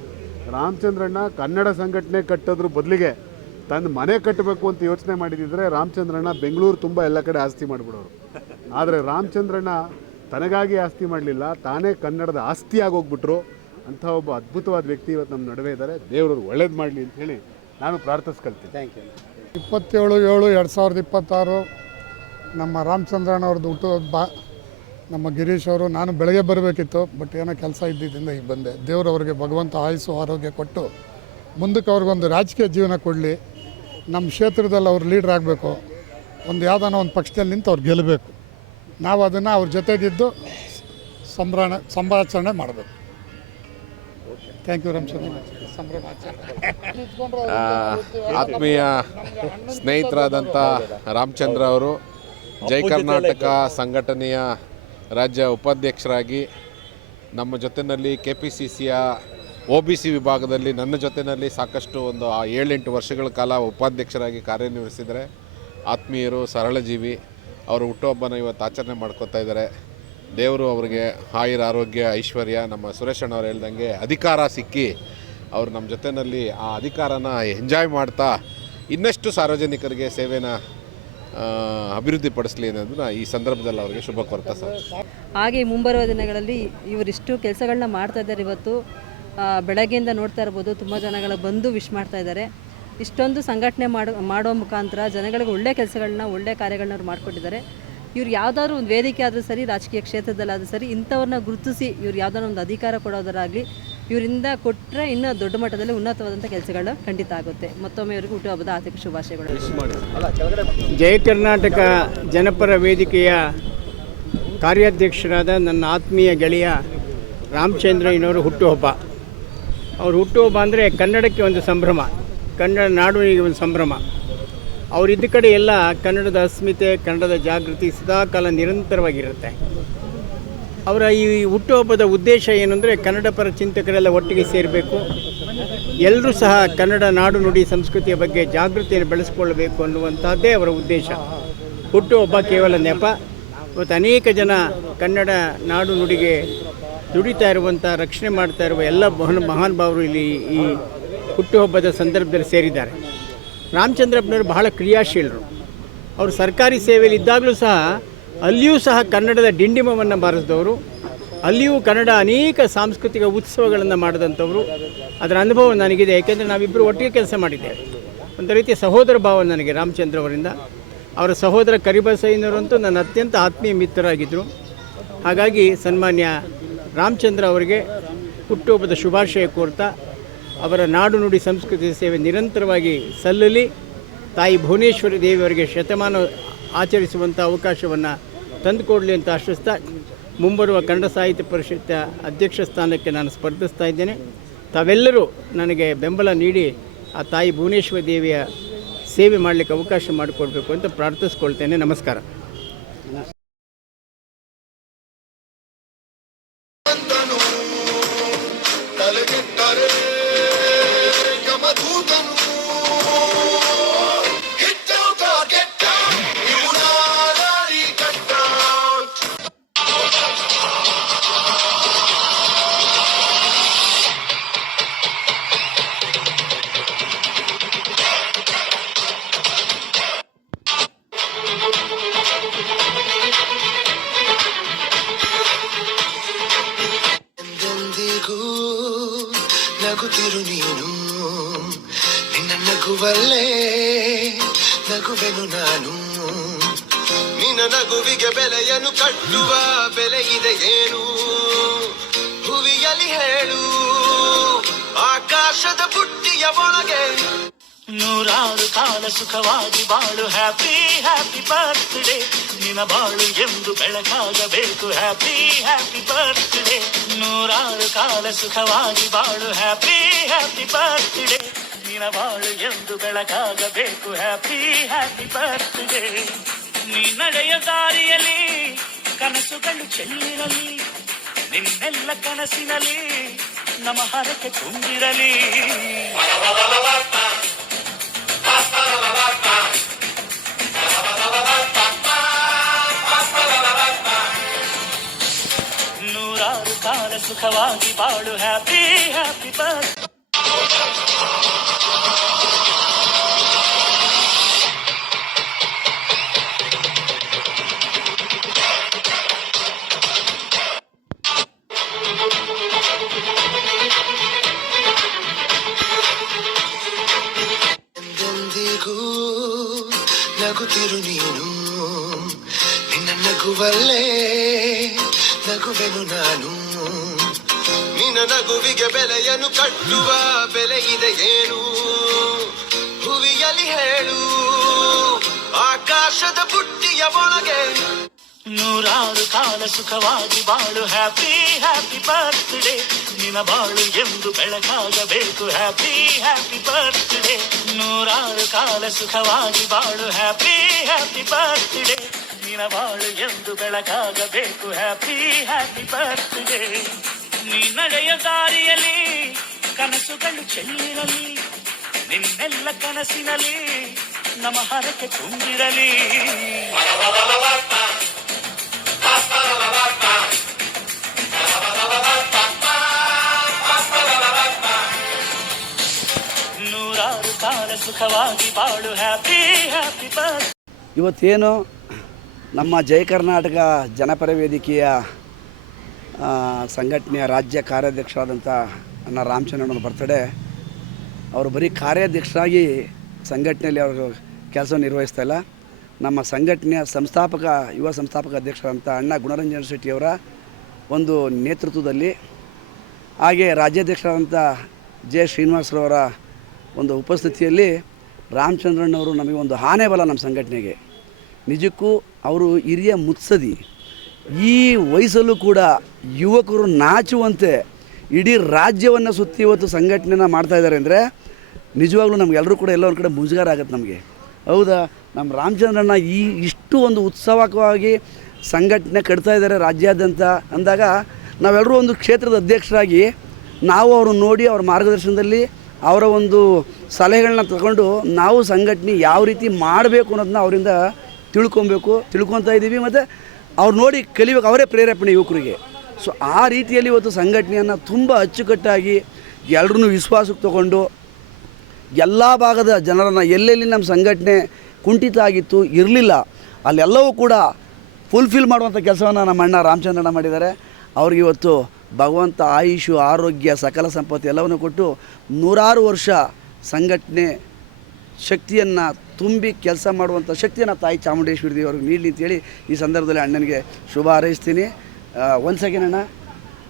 ರಾಮಚಂದ್ರಣ್ಣ ಕನ್ನಡ ಸಂಘಟನೆ ಕಟ್ಟೋದ್ರ ಬದಲಿಗೆ ತನ್ನ ಮನೆ ಕಟ್ಟಬೇಕು ಅಂತ ಯೋಚನೆ ಮಾಡಿದಿದ್ರೆ ರಾಮಚಂದ್ರಣ್ಣ ಬೆಂಗಳೂರು ತುಂಬ ಎಲ್ಲ ಕಡೆ ಆಸ್ತಿ ಮಾಡಿಬಿಡೋರು. ಆದರೆ ರಾಮಚಂದ್ರಣ್ಣ ತನಗಾಗಿ ಆಸ್ತಿ ಮಾಡಲಿಲ್ಲ, ತಾನೇ ಕನ್ನಡದ ಆಸ್ತಿ ಆಗೋಗ್ಬಿಟ್ರು. ಅಂಥ ಒಬ್ಬ ಅದ್ಭುತವಾದ ವ್ಯಕ್ತಿ ಇವತ್ತು ನಮ್ಮ ನಡುವೆ ಇದ್ದಾರೆ. ದೇವರು ಒಳ್ಳೇದು ಮಾಡಲಿ ಅಂತ ಹೇಳಿ ನಾನು ಪ್ರಾರ್ಥಿಸ್ಕೊಳ್ತೀನಿ. Thank you. 27/7/2026 ನಮ್ಮ ರಾಮಚಂದ್ರಣ್ಣವ್ರದ್ದು ಹುಟ್ಟುಹಬ್ಬ. ನಮ್ಮ ಗಿರೀಶ್ ಅವರು, ನಾನು ಬೆಳಗ್ಗೆ ಬರಬೇಕಿತ್ತು, ಬಟ್ ಏನೋ ಕೆಲಸ ಇದ್ದಿದ್ದರಿಂದ ಈಗ ಬಂದೆ. ದೇವರವ್ರಿಗೆ ಭಗವಂತ ಆಯುಸ್ಸು ಆರೋಗ್ಯ ಕೊಟ್ಟು ಮುಂದಕ್ಕೆ ಅವ್ರಿಗೊಂದು ರಾಜಕೀಯ ಜೀವನ ಕೊಡಲಿ. ನಮ್ಮ ಕ್ಷೇತ್ರದಲ್ಲಿ ಅವ್ರು ಲೀಡ್ರ್ ಆಗಬೇಕು, ಯಾವುದಾನ ಒಂದು ಪಕ್ಷದಲ್ಲಿ ನಿಂತು ಅವ್ರು ಗೆಲ್ಲಬೇಕು. ನಾವು ಅದನ್ನು ಅವ್ರ ಜೊತೆಗಿದ್ದು ಸಂಭಾಷಣೆ ಮಾಡಬೇಕು. ಥ್ಯಾಂಕ್ ಯು ಆತ್ಮೀಯ ಸ್ನೇಹಿತರಾದಂಥ ರಾಮಚಂದ್ರ ಅವರು ಜೈ ಕರ್ನಾಟಕ ಸಂಘಟನೆಯ ರಾಜ್ಯ ಉಪಾಧ್ಯಕ್ಷರಾಗಿ ನಮ್ಮ ಜೊತೆಯಲ್ಲಿ KPCCಯ OBC ವಿಭಾಗದಲ್ಲಿ ನನ್ನ ಜೊತೆಯಲ್ಲಿ ಸಾಕಷ್ಟು ಒಂದು 7-8 ವರ್ಷಗಳ ಕಾಲ ಉಪಾಧ್ಯಕ್ಷರಾಗಿ ಕಾರ್ಯನಿರ್ವಹಿಸಿದರೆ ಆತ್ಮೀಯರು, ಸರಳಜೀವಿ. ಅವರು ಹುಟ್ಟುಹಬ್ಬನ ಇವತ್ತು ಆಚರಣೆ ಮಾಡ್ಕೋತಾ ಇದ್ದಾರೆ. ದೇವರು ಅವರಿಗೆ ಆಯುರ, ಆರೋಗ್ಯ, ಐಶ್ವರ್ಯ, ನಮ್ಮ ಸುರೇಶ್ ಅಣ್ಣವ್ರು ಹೇಳ್ದಂಗೆ ಅಧಿಕಾರ ಸಿಕ್ಕಿ ಅವರು ನಮ್ಮ ಜೊತೆಯಲ್ಲಿ ಆ ಅಧಿಕಾರನ ಎಂಜಾಯ್ ಮಾಡ್ತಾ ಇನ್ನಷ್ಟು ಸಾರ್ವಜನಿಕರಿಗೆ ಸೇವೆನ ಅಭಿವೃದ್ಧಿಪಡಿಸಲಿ ಅನ್ನೋದನ್ನ ಈ ಸಂದರ್ಭದಲ್ಲಿ ಅವರಿಗೆ ಶುಭ ಕೋರ್ತಾ ಸರ್. ಹಾಗೆ ಮುಂಬರುವ ದಿನಗಳಲ್ಲಿ ಇವರಿಷ್ಟು ಕೆಲಸಗಳನ್ನ ಮಾಡ್ತಾ ಇದ್ದಾರೆ. ಇವತ್ತು ಬೆಳಗ್ಗೆಯಿಂದ ನೋಡ್ತಾ ಇರ್ಬೋದು, ತುಂಬ ಜನಗಳ ಬಂದು ವಿಶ್ ಮಾಡ್ತಾ ಇದ್ದಾರೆ. ಇಷ್ಟೊಂದು ಸಂಘಟನೆ ಮಾಡೋ ಮುಖಾಂತರ ಜನಗಳಿಗೆ ಒಳ್ಳೆ ಕೆಲಸಗಳನ್ನ, ಒಳ್ಳೆ ಕಾರ್ಯಗಳನ್ನ ಅವ್ರು ಮಾಡಿಕೊಟ್ಟಿದ್ದಾರೆ. ಇವ್ರು ಯಾವುದಾದ್ರು ಒಂದು ವೇದಿಕೆ ಆದರೂ ಸರಿ, ರಾಜಕೀಯ ಕ್ಷೇತ್ರದಲ್ಲಾದರೂ ಸರಿ, ಇಂಥವ್ರನ್ನ ಗುರುತಿಸಿ ಇವ್ರು ಯಾವುದಾದ್ರು ಒಂದು ಅಧಿಕಾರ ಕೊಡೋದರಾಗಲಿ, ಇವರಿಂದ ಕೊಟ್ಟರೆ ಇನ್ನೂ ದೊಡ್ಡ ಮಟ್ಟದಲ್ಲಿ ಉನ್ನತವಾದಂಥ ಕೆಲಸಗಳು ಖಂಡಿತ ಆಗುತ್ತೆ. ಮತ್ತೊಮ್ಮೆ ಇವರಿಗೆ ಹುಟ್ಟುಹಬ್ಬದ ಆರ್ಥಿಕ ಶುಭಾಶಯಗಳು. ಜಯ ಕರ್ನಾಟಕ ಜನಪರ ವೇದಿಕೆಯ ಕಾರ್ಯಾಧ್ಯಕ್ಷರಾದ ನನ್ನ ಆತ್ಮೀಯ ಗೆಳೆಯ ರಾಮಚಂದ್ರಯ್ಯನವರು ಹುಟ್ಟುಹಬ್ಬ. ಅವ್ರ ಹುಟ್ಟುಹಬ್ಬ ಅಂದರೆ ಕನ್ನಡಕ್ಕೆ ಒಂದು ಸಂಭ್ರಮ, ಕನ್ನಡ ನಾಡಿಗೆ ಒಂದು ಸಂಭ್ರಮ. ಅವರಿದ್ದ ಕಡೆ ಎಲ್ಲ ಕನ್ನಡದ ಅಸ್ಮಿತೆ, ಕನ್ನಡದ ಜಾಗೃತಿ ಸದಾಕಾಲ ನಿರಂತರವಾಗಿರುತ್ತೆ. ಅವರ ಈ ಹುಟ್ಟುಹಬ್ಬದ ಉದ್ದೇಶ ಏನು ಅಂದರೆ ಕನ್ನಡ ಪರ ಚಿಂತಕರೆಲ್ಲ ಒಟ್ಟಿಗೆ ಸೇರಬೇಕು, ಎಲ್ಲರೂ ಸಹ ಕನ್ನಡ ನಾಡು ನುಡಿ ಸಂಸ್ಕೃತಿಯ ಬಗ್ಗೆ ಜಾಗೃತಿಯನ್ನು ಬೆಳೆಸ್ಕೊಳ್ಬೇಕು ಅನ್ನುವಂಥದ್ದೇ ಅವರ ಉದ್ದೇಶ. ಹುಟ್ಟುಹಬ್ಬ ಕೇವಲ ನೆಪ. ಇವತ್ತು ಅನೇಕ ಜನ ಕನ್ನಡ ನಾಡು ನುಡಿಗೆ ದುಡಿತಾ ಇರುವಂಥ, ರಕ್ಷಣೆ ಮಾಡ್ತಾ ಇರುವ ಎಲ್ಲ ಮಹಾನುಭಾವರು ಇಲ್ಲಿ ಈ ಹುಟ್ಟುಹಬ್ಬದ ಸಂದರ್ಭದಲ್ಲಿ ಸೇರಿದ್ದಾರೆ. ರಾಮಚಂದ್ರಪ್ಪನವರು ಬಹಳ ಕ್ರಿಯಾಶೀಲರು. ಅವರು ಸರ್ಕಾರಿ ಸೇವೆಯಲ್ಲಿ ಇದ್ದಾಗಲೂ ಸಹ ಅಲ್ಲಿಯೂ ಸಹ ಕನ್ನಡದ ಡಿಂಡಿಮವನ್ನು ಬಾರಿಸಿದವರು, ಅಲ್ಲಿಯೂ ಕನ್ನಡ ಅನೇಕ ಸಾಂಸ್ಕೃತಿಕ ಉತ್ಸವಗಳನ್ನು ಮಾಡಿದಂಥವರು. ಅದರ ಅನುಭವ ನನಗಿದೆ, ಏಕೆಂದರೆ ನಾವಿಬ್ಬರು ಒಟ್ಟಿಗೆ ಕೆಲಸ ಮಾಡಿದ್ದೇವೆ. ಒಂದು ರೀತಿಯ ಸಹೋದರ ಭಾವ ನನಗೆ ರಾಮಚಂದ್ರ ಅವರಿಂದ. ಅವರ ಸಹೋದರ ಕರಿಬಸಯ್ಯನವರಂತೂ ನನ್ನ ಅತ್ಯಂತ ಆತ್ಮೀಯ ಮಿತ್ರರಾಗಿದ್ದರು. ಹಾಗಾಗಿ ಸನ್ಮಾನ್ಯ ರಾಮಚಂದ್ರ ಅವರಿಗೆ ಹುಟ್ಟುಹಬ್ಬದ ಶುಭಾಶಯ ಕೋರ್ತಾ, ಅವರ ನಾಡು ನುಡಿ ಸಂಸ್ಕೃತಿ ಸೇವೆ ನಿರಂತರವಾಗಿ ಸಲ್ಲಲಿ, ತಾಯಿ ಭುವನೇಶ್ವರಿ ದೇವಿಯವರಿಗೆ ಶತಮಾನ ಆಚರಿಸುವಂಥ ಅವಕಾಶವನ್ನು ತಂದುಕೊಡಲಿ ಅಂತ ಆಶಿಸ್ತಾ, ಮುಂಬರುವ ಕನ್ನಡ ಸಾಹಿತ್ಯ ಪರಿಷತ್ ಅಧ್ಯಕ್ಷ ಸ್ಥಾನಕ್ಕೆ ನಾನು ಸ್ಪರ್ಧಿಸ್ತಾ ಇದ್ದೇನೆ. ತಾವೆಲ್ಲರೂ ನನಗೆ ಬೆಂಬಲ ನೀಡಿ ಆ ತಾಯಿ ಭುವನೇಶ್ವರಿ ದೇವಿಯ ಸೇವೆ ಮಾಡಲಿಕ್ಕೆ ಅವಕಾಶ ಮಾಡಿಕೊಡ್ಬೇಕು ಅಂತ ಪ್ರಾರ್ಥಿಸ್ಕೊಳ್ತೇನೆ. ನಮಸ್ಕಾರ. ನಗುತ್ತಿರು ನೀನು, ನಿನ್ನ ನಗುವಲ್ಲೇ ನಗುವೆನು ನಾನು. ನಿನ್ನ ನಗುವಿಗೆ ಬೆಲೆಯನ್ನು ಕಟ್ಟುವ ಬೆಲೆ ಇದೆ ಏನು, ಹುವಿಯಲ್ಲಿ ಹೇಳು ಆಕಾಶದ ಬುಟ್ಟಿಯ ಒಳಗೆ. ನೂರಾರು ಕಾಲ ಸುಖವಾಗಿ ಬಾಳು, ಹ್ಯಾಪಿ ಹ್ಯಾಪಿ ಬರ್ತ್ಡೇ. ನಿನ್ನ ಬಾಳು ಎಂದು ಬೆಳಕಾಗಬೇಕು, ಹ್ಯಾಪಿ ಹ್ಯಾಪಿ ಬರ್ತ್ಡೇ. ನೂರಾರು ಕಾಲ ಸುಖವಾಗಿ ಬಾಳು, ಹ್ಯಾಪಿ ಹ್ಯಾಪಿ ಬರ್ತ್ಡೇ. ನಿನ್ನ ಬಾಳು ಎಂದು ಬೆಳಕಾಗಬೇಕು, ಹ್ಯಾಪಿ ಹ್ಯಾಪಿ ಬರ್ತ್ಡೇ. ನೀ ನಡೆಯ ದಾರಿಯಲ್ಲಿ ಕನಸುಗಳು ಚೆಲ್ಲಿರಲಿ, ನಿನ್ನೆಲ್ಲ ಕನಸಿನಲ್ಲಿ ನಮ್ಮ ಹರಕೆ ತುಂಬಿರಲಿ. ನೂರಾರು ಕಾಲ ಸುಖವಾಗಿ ಬಾಳು, ಹ್ಯಾಪಿ ಹ್ಯಾಪಿ ಬರ್ತ್. ಎಂದೆಂದಿಗೂ ನಗುತ್ತಿರು ನೀನು, ನಿನ್ನ ನಗುವಲ್ಲೇ ನಗುವೆನು ನಾನು. ನಿನ್ನ ನಗುವಿಗೆ ಬೆಲೆಯನ್ನು ಕಟ್ಟುವ ಬೆಲೆ ಇದೆ ಏನು, ಹುವಿಯಲ್ಲಿ ಹೇಳು ಆಕಾಶದ ಬುಟ್ಟಿಯ ಒಳಗೆ. ನೂರಾರು ಕಾಲ ಸುಖವಾಗಿ ಬಾಳು, ಹ್ಯಾಪಿ ಹ್ಯಾಪಿ ಬರ್ತ್ಡೇ. ನಿನ್ನ ಬಾಳು ಎಂದು ಬೆಳಕಾಗಬೇಕು, ಹ್ಯಾಪಿ ಹ್ಯಾಪಿ ಬರ್ತ್ಡೇ. ನೂರಾರು ಕಾಲ ಸುಖವಾಗಿ ಬಾಳು, ಹ್ಯಾಪಿ ಹ್ಯಾಪಿ ಬರ್ತ್ಡೇ. ನಿನ್ನ ಬಾಳು ಎಂದು ಬೆಳಕಾಗಬೇಕು, ಹ್ಯಾಪಿ ಹ್ಯಾಪಿ ಬರ್ತ್ಡೇ. ನೀ ನಡೆಯ ದಾರಿಯಲ್ಲಿ ಕನಸುಗಳು ಚೆಲ್ಲಿರಲಿ, ನಿನ್ನೆಲ್ಲ ಕನಸಿನಲ್ಲಿ ನಮ್ಮ ಹರಕೆ ತುಂಬಿರಲಿ. ನೂರಾರು ಕಾಲ ಸುಖವಾಗಿ ಬಾಳು, ಹ್ಯಾಪಿ ಹ್ಯಾಪಿ ಬರ್ತ್. ಇವತ್ತೇನು ನಮ್ಮ ಜಯ ಕರ್ನಾಟಕ ಜನಪರ ವೇದಿಕೆಯ ಸಂಘಟನೆಯ ರಾಜ್ಯ ಕಾರ್ಯಾಧ್ಯಕ್ಷರಾದಂಥ ಅಣ್ಣ ರಾಮಚಂದ್ರಣ್ಣವ್ರ ಬರ್ತಡೇ. ಅವರು ಬರೀ ಕಾರ್ಯಾಧ್ಯಕ್ಷರಾಗಿ ಸಂಘಟನೆಯಲ್ಲಿ ಅವರು ಕೆಲಸ ನಿರ್ವಹಿಸ್ತಾ ಇಲ್ಲ, ನಮ್ಮ ಸಂಘಟನೆಯ ಯುವ ಸಂಸ್ಥಾಪಕ ಅಧ್ಯಕ್ಷರಾದಂಥ ಅಣ್ಣ ಗುಣರಂಜನ್ ಶೆಟ್ಟಿಯವರ ಒಂದು ನೇತೃತ್ವದಲ್ಲಿ, ಹಾಗೆ ರಾಜ್ಯಾಧ್ಯಕ್ಷರಾದಂಥ ಜೆ ಶ್ರೀನಿವಾಸರವರ ಒಂದು ಉಪಸ್ಥಿತಿಯಲ್ಲಿ ರಾಮಚಂದ್ರಣ್ಣವರು ನಮಗೆ ಒಂದು ಆನೆ ಬಲ ನಮ್ಮ ಸಂಘಟನೆಗೆ. ನಿಜಕ್ಕೂ ಅವರು ಹಿರಿಯ ಮುತ್ಸದಿ. ಈ ವಯಸ್ಸಲ್ಲೂ ಕೂಡ ಯುವಕರು ನಾಚುವಂತೆ ಇಡೀ ರಾಜ್ಯವನ್ನು ಸುತ್ತಿ ಇವತ್ತು ಸಂಘಟನೆನ ಮಾಡ್ತಾಯಿದ್ದಾರೆ ಅಂದರೆ ನಿಜವಾಗ್ಲೂ ನಮಗೆಲ್ಲರೂ ಕೂಡ ಎಲ್ಲೋ ಒಂದು ಕಡೆ ಮುಜುಗರ ಆಗುತ್ತೆ ನಮಗೆ. ಹೌದಾ, ನಮ್ಮ ರಾಮಚಂದ್ರಣ್ಣ ಇಷ್ಟು ಒಂದು ಉತ್ಸವಕವಾಗಿ ಸಂಘಟನೆ ಕಟ್ತಾ ಇದ್ದಾರೆ ರಾಜ್ಯಾದ್ಯಂತ ಅಂದಾಗ ನಾವೆಲ್ಲರೂ ಒಂದು ಕ್ಷೇತ್ರದ ಅಧ್ಯಕ್ಷರಾಗಿ ನಾವು ಅವ್ರನ್ನ ನೋಡಿ ಅವ್ರ ಮಾರ್ಗದರ್ಶನದಲ್ಲಿ ಅವರ ಒಂದು ಸಲಹೆಗಳನ್ನ ತಗೊಂಡು ನಾವು ಸಂಘಟನೆ ಯಾವ ರೀತಿ ಮಾಡಬೇಕು ಅನ್ನೋದನ್ನ ಅವರಿಂದ ತಿಳ್ಕೊತಾ ಇದ್ದೀವಿ. ಮತ್ತು ಅವ್ರು ನೋಡಿ ಕಲಿಬೇಕು, ಅವರೇ ಪ್ರೇರೇಪಣೆ ಯುವಕರಿಗೆ. ಸೊ ಆ ರೀತಿಯಲ್ಲಿ ಇವತ್ತು ಸಂಘಟನೆಯನ್ನು ತುಂಬ ಅಚ್ಚುಕಟ್ಟಾಗಿ ಎಲ್ಲರೂ ವಿಶ್ವಾಸಕ್ಕೆ ತಗೊಂಡು ಎಲ್ಲ ಭಾಗದ ಜನರನ್ನು ಎಲ್ಲೆಲ್ಲಿ ನಮ್ಮ ಸಂಘಟನೆ ಕುಂಠಿತ ಆಗಿತ್ತು ಇರಲಿಲ್ಲ ಅಲ್ಲೆಲ್ಲವೂ ಕೂಡ ಫುಲ್ಫಿಲ್ ಮಾಡುವಂಥ ಕೆಲಸವನ್ನು ನಮ್ಮ ಅಣ್ಣ ರಾಮಚಂದ್ರಣ್ಣ ಮಾಡಿದ್ದಾರೆ. ಅವ್ರಿಗೆ ಇವತ್ತು ಭಗವಂತ ಆಯುಷು ಆರೋಗ್ಯ ಸಕಲ ಸಂಪತ್ತು ಎಲ್ಲವನ್ನು ಕೊಟ್ಟು 100 ವರ್ಷ ಸಂಘಟನೆ ಶಕ್ತಿಯನ್ನು ತುಂಬಿ ಕೆಲಸ ಮಾಡುವಂಥ ಶಕ್ತಿಯನ್ನು ತಾಯಿ ಚಾಮುಂಡೇಶ್ವರಿ ದೇವರಿಗೆ ನೀಡಲಿ ಅಂತೇಳಿ ಈ ಸಂದರ್ಭದಲ್ಲಿ ಅಣ್ಣನಿಗೆ ಶುಭ ಹಾರೈಸ್ತೀನಿ. ಒನ್ಸ್ ಅಗೇನ್ ಅಣ್ಣ,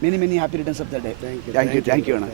many happy returns of the day. Thank you ಅಣ್ಣ.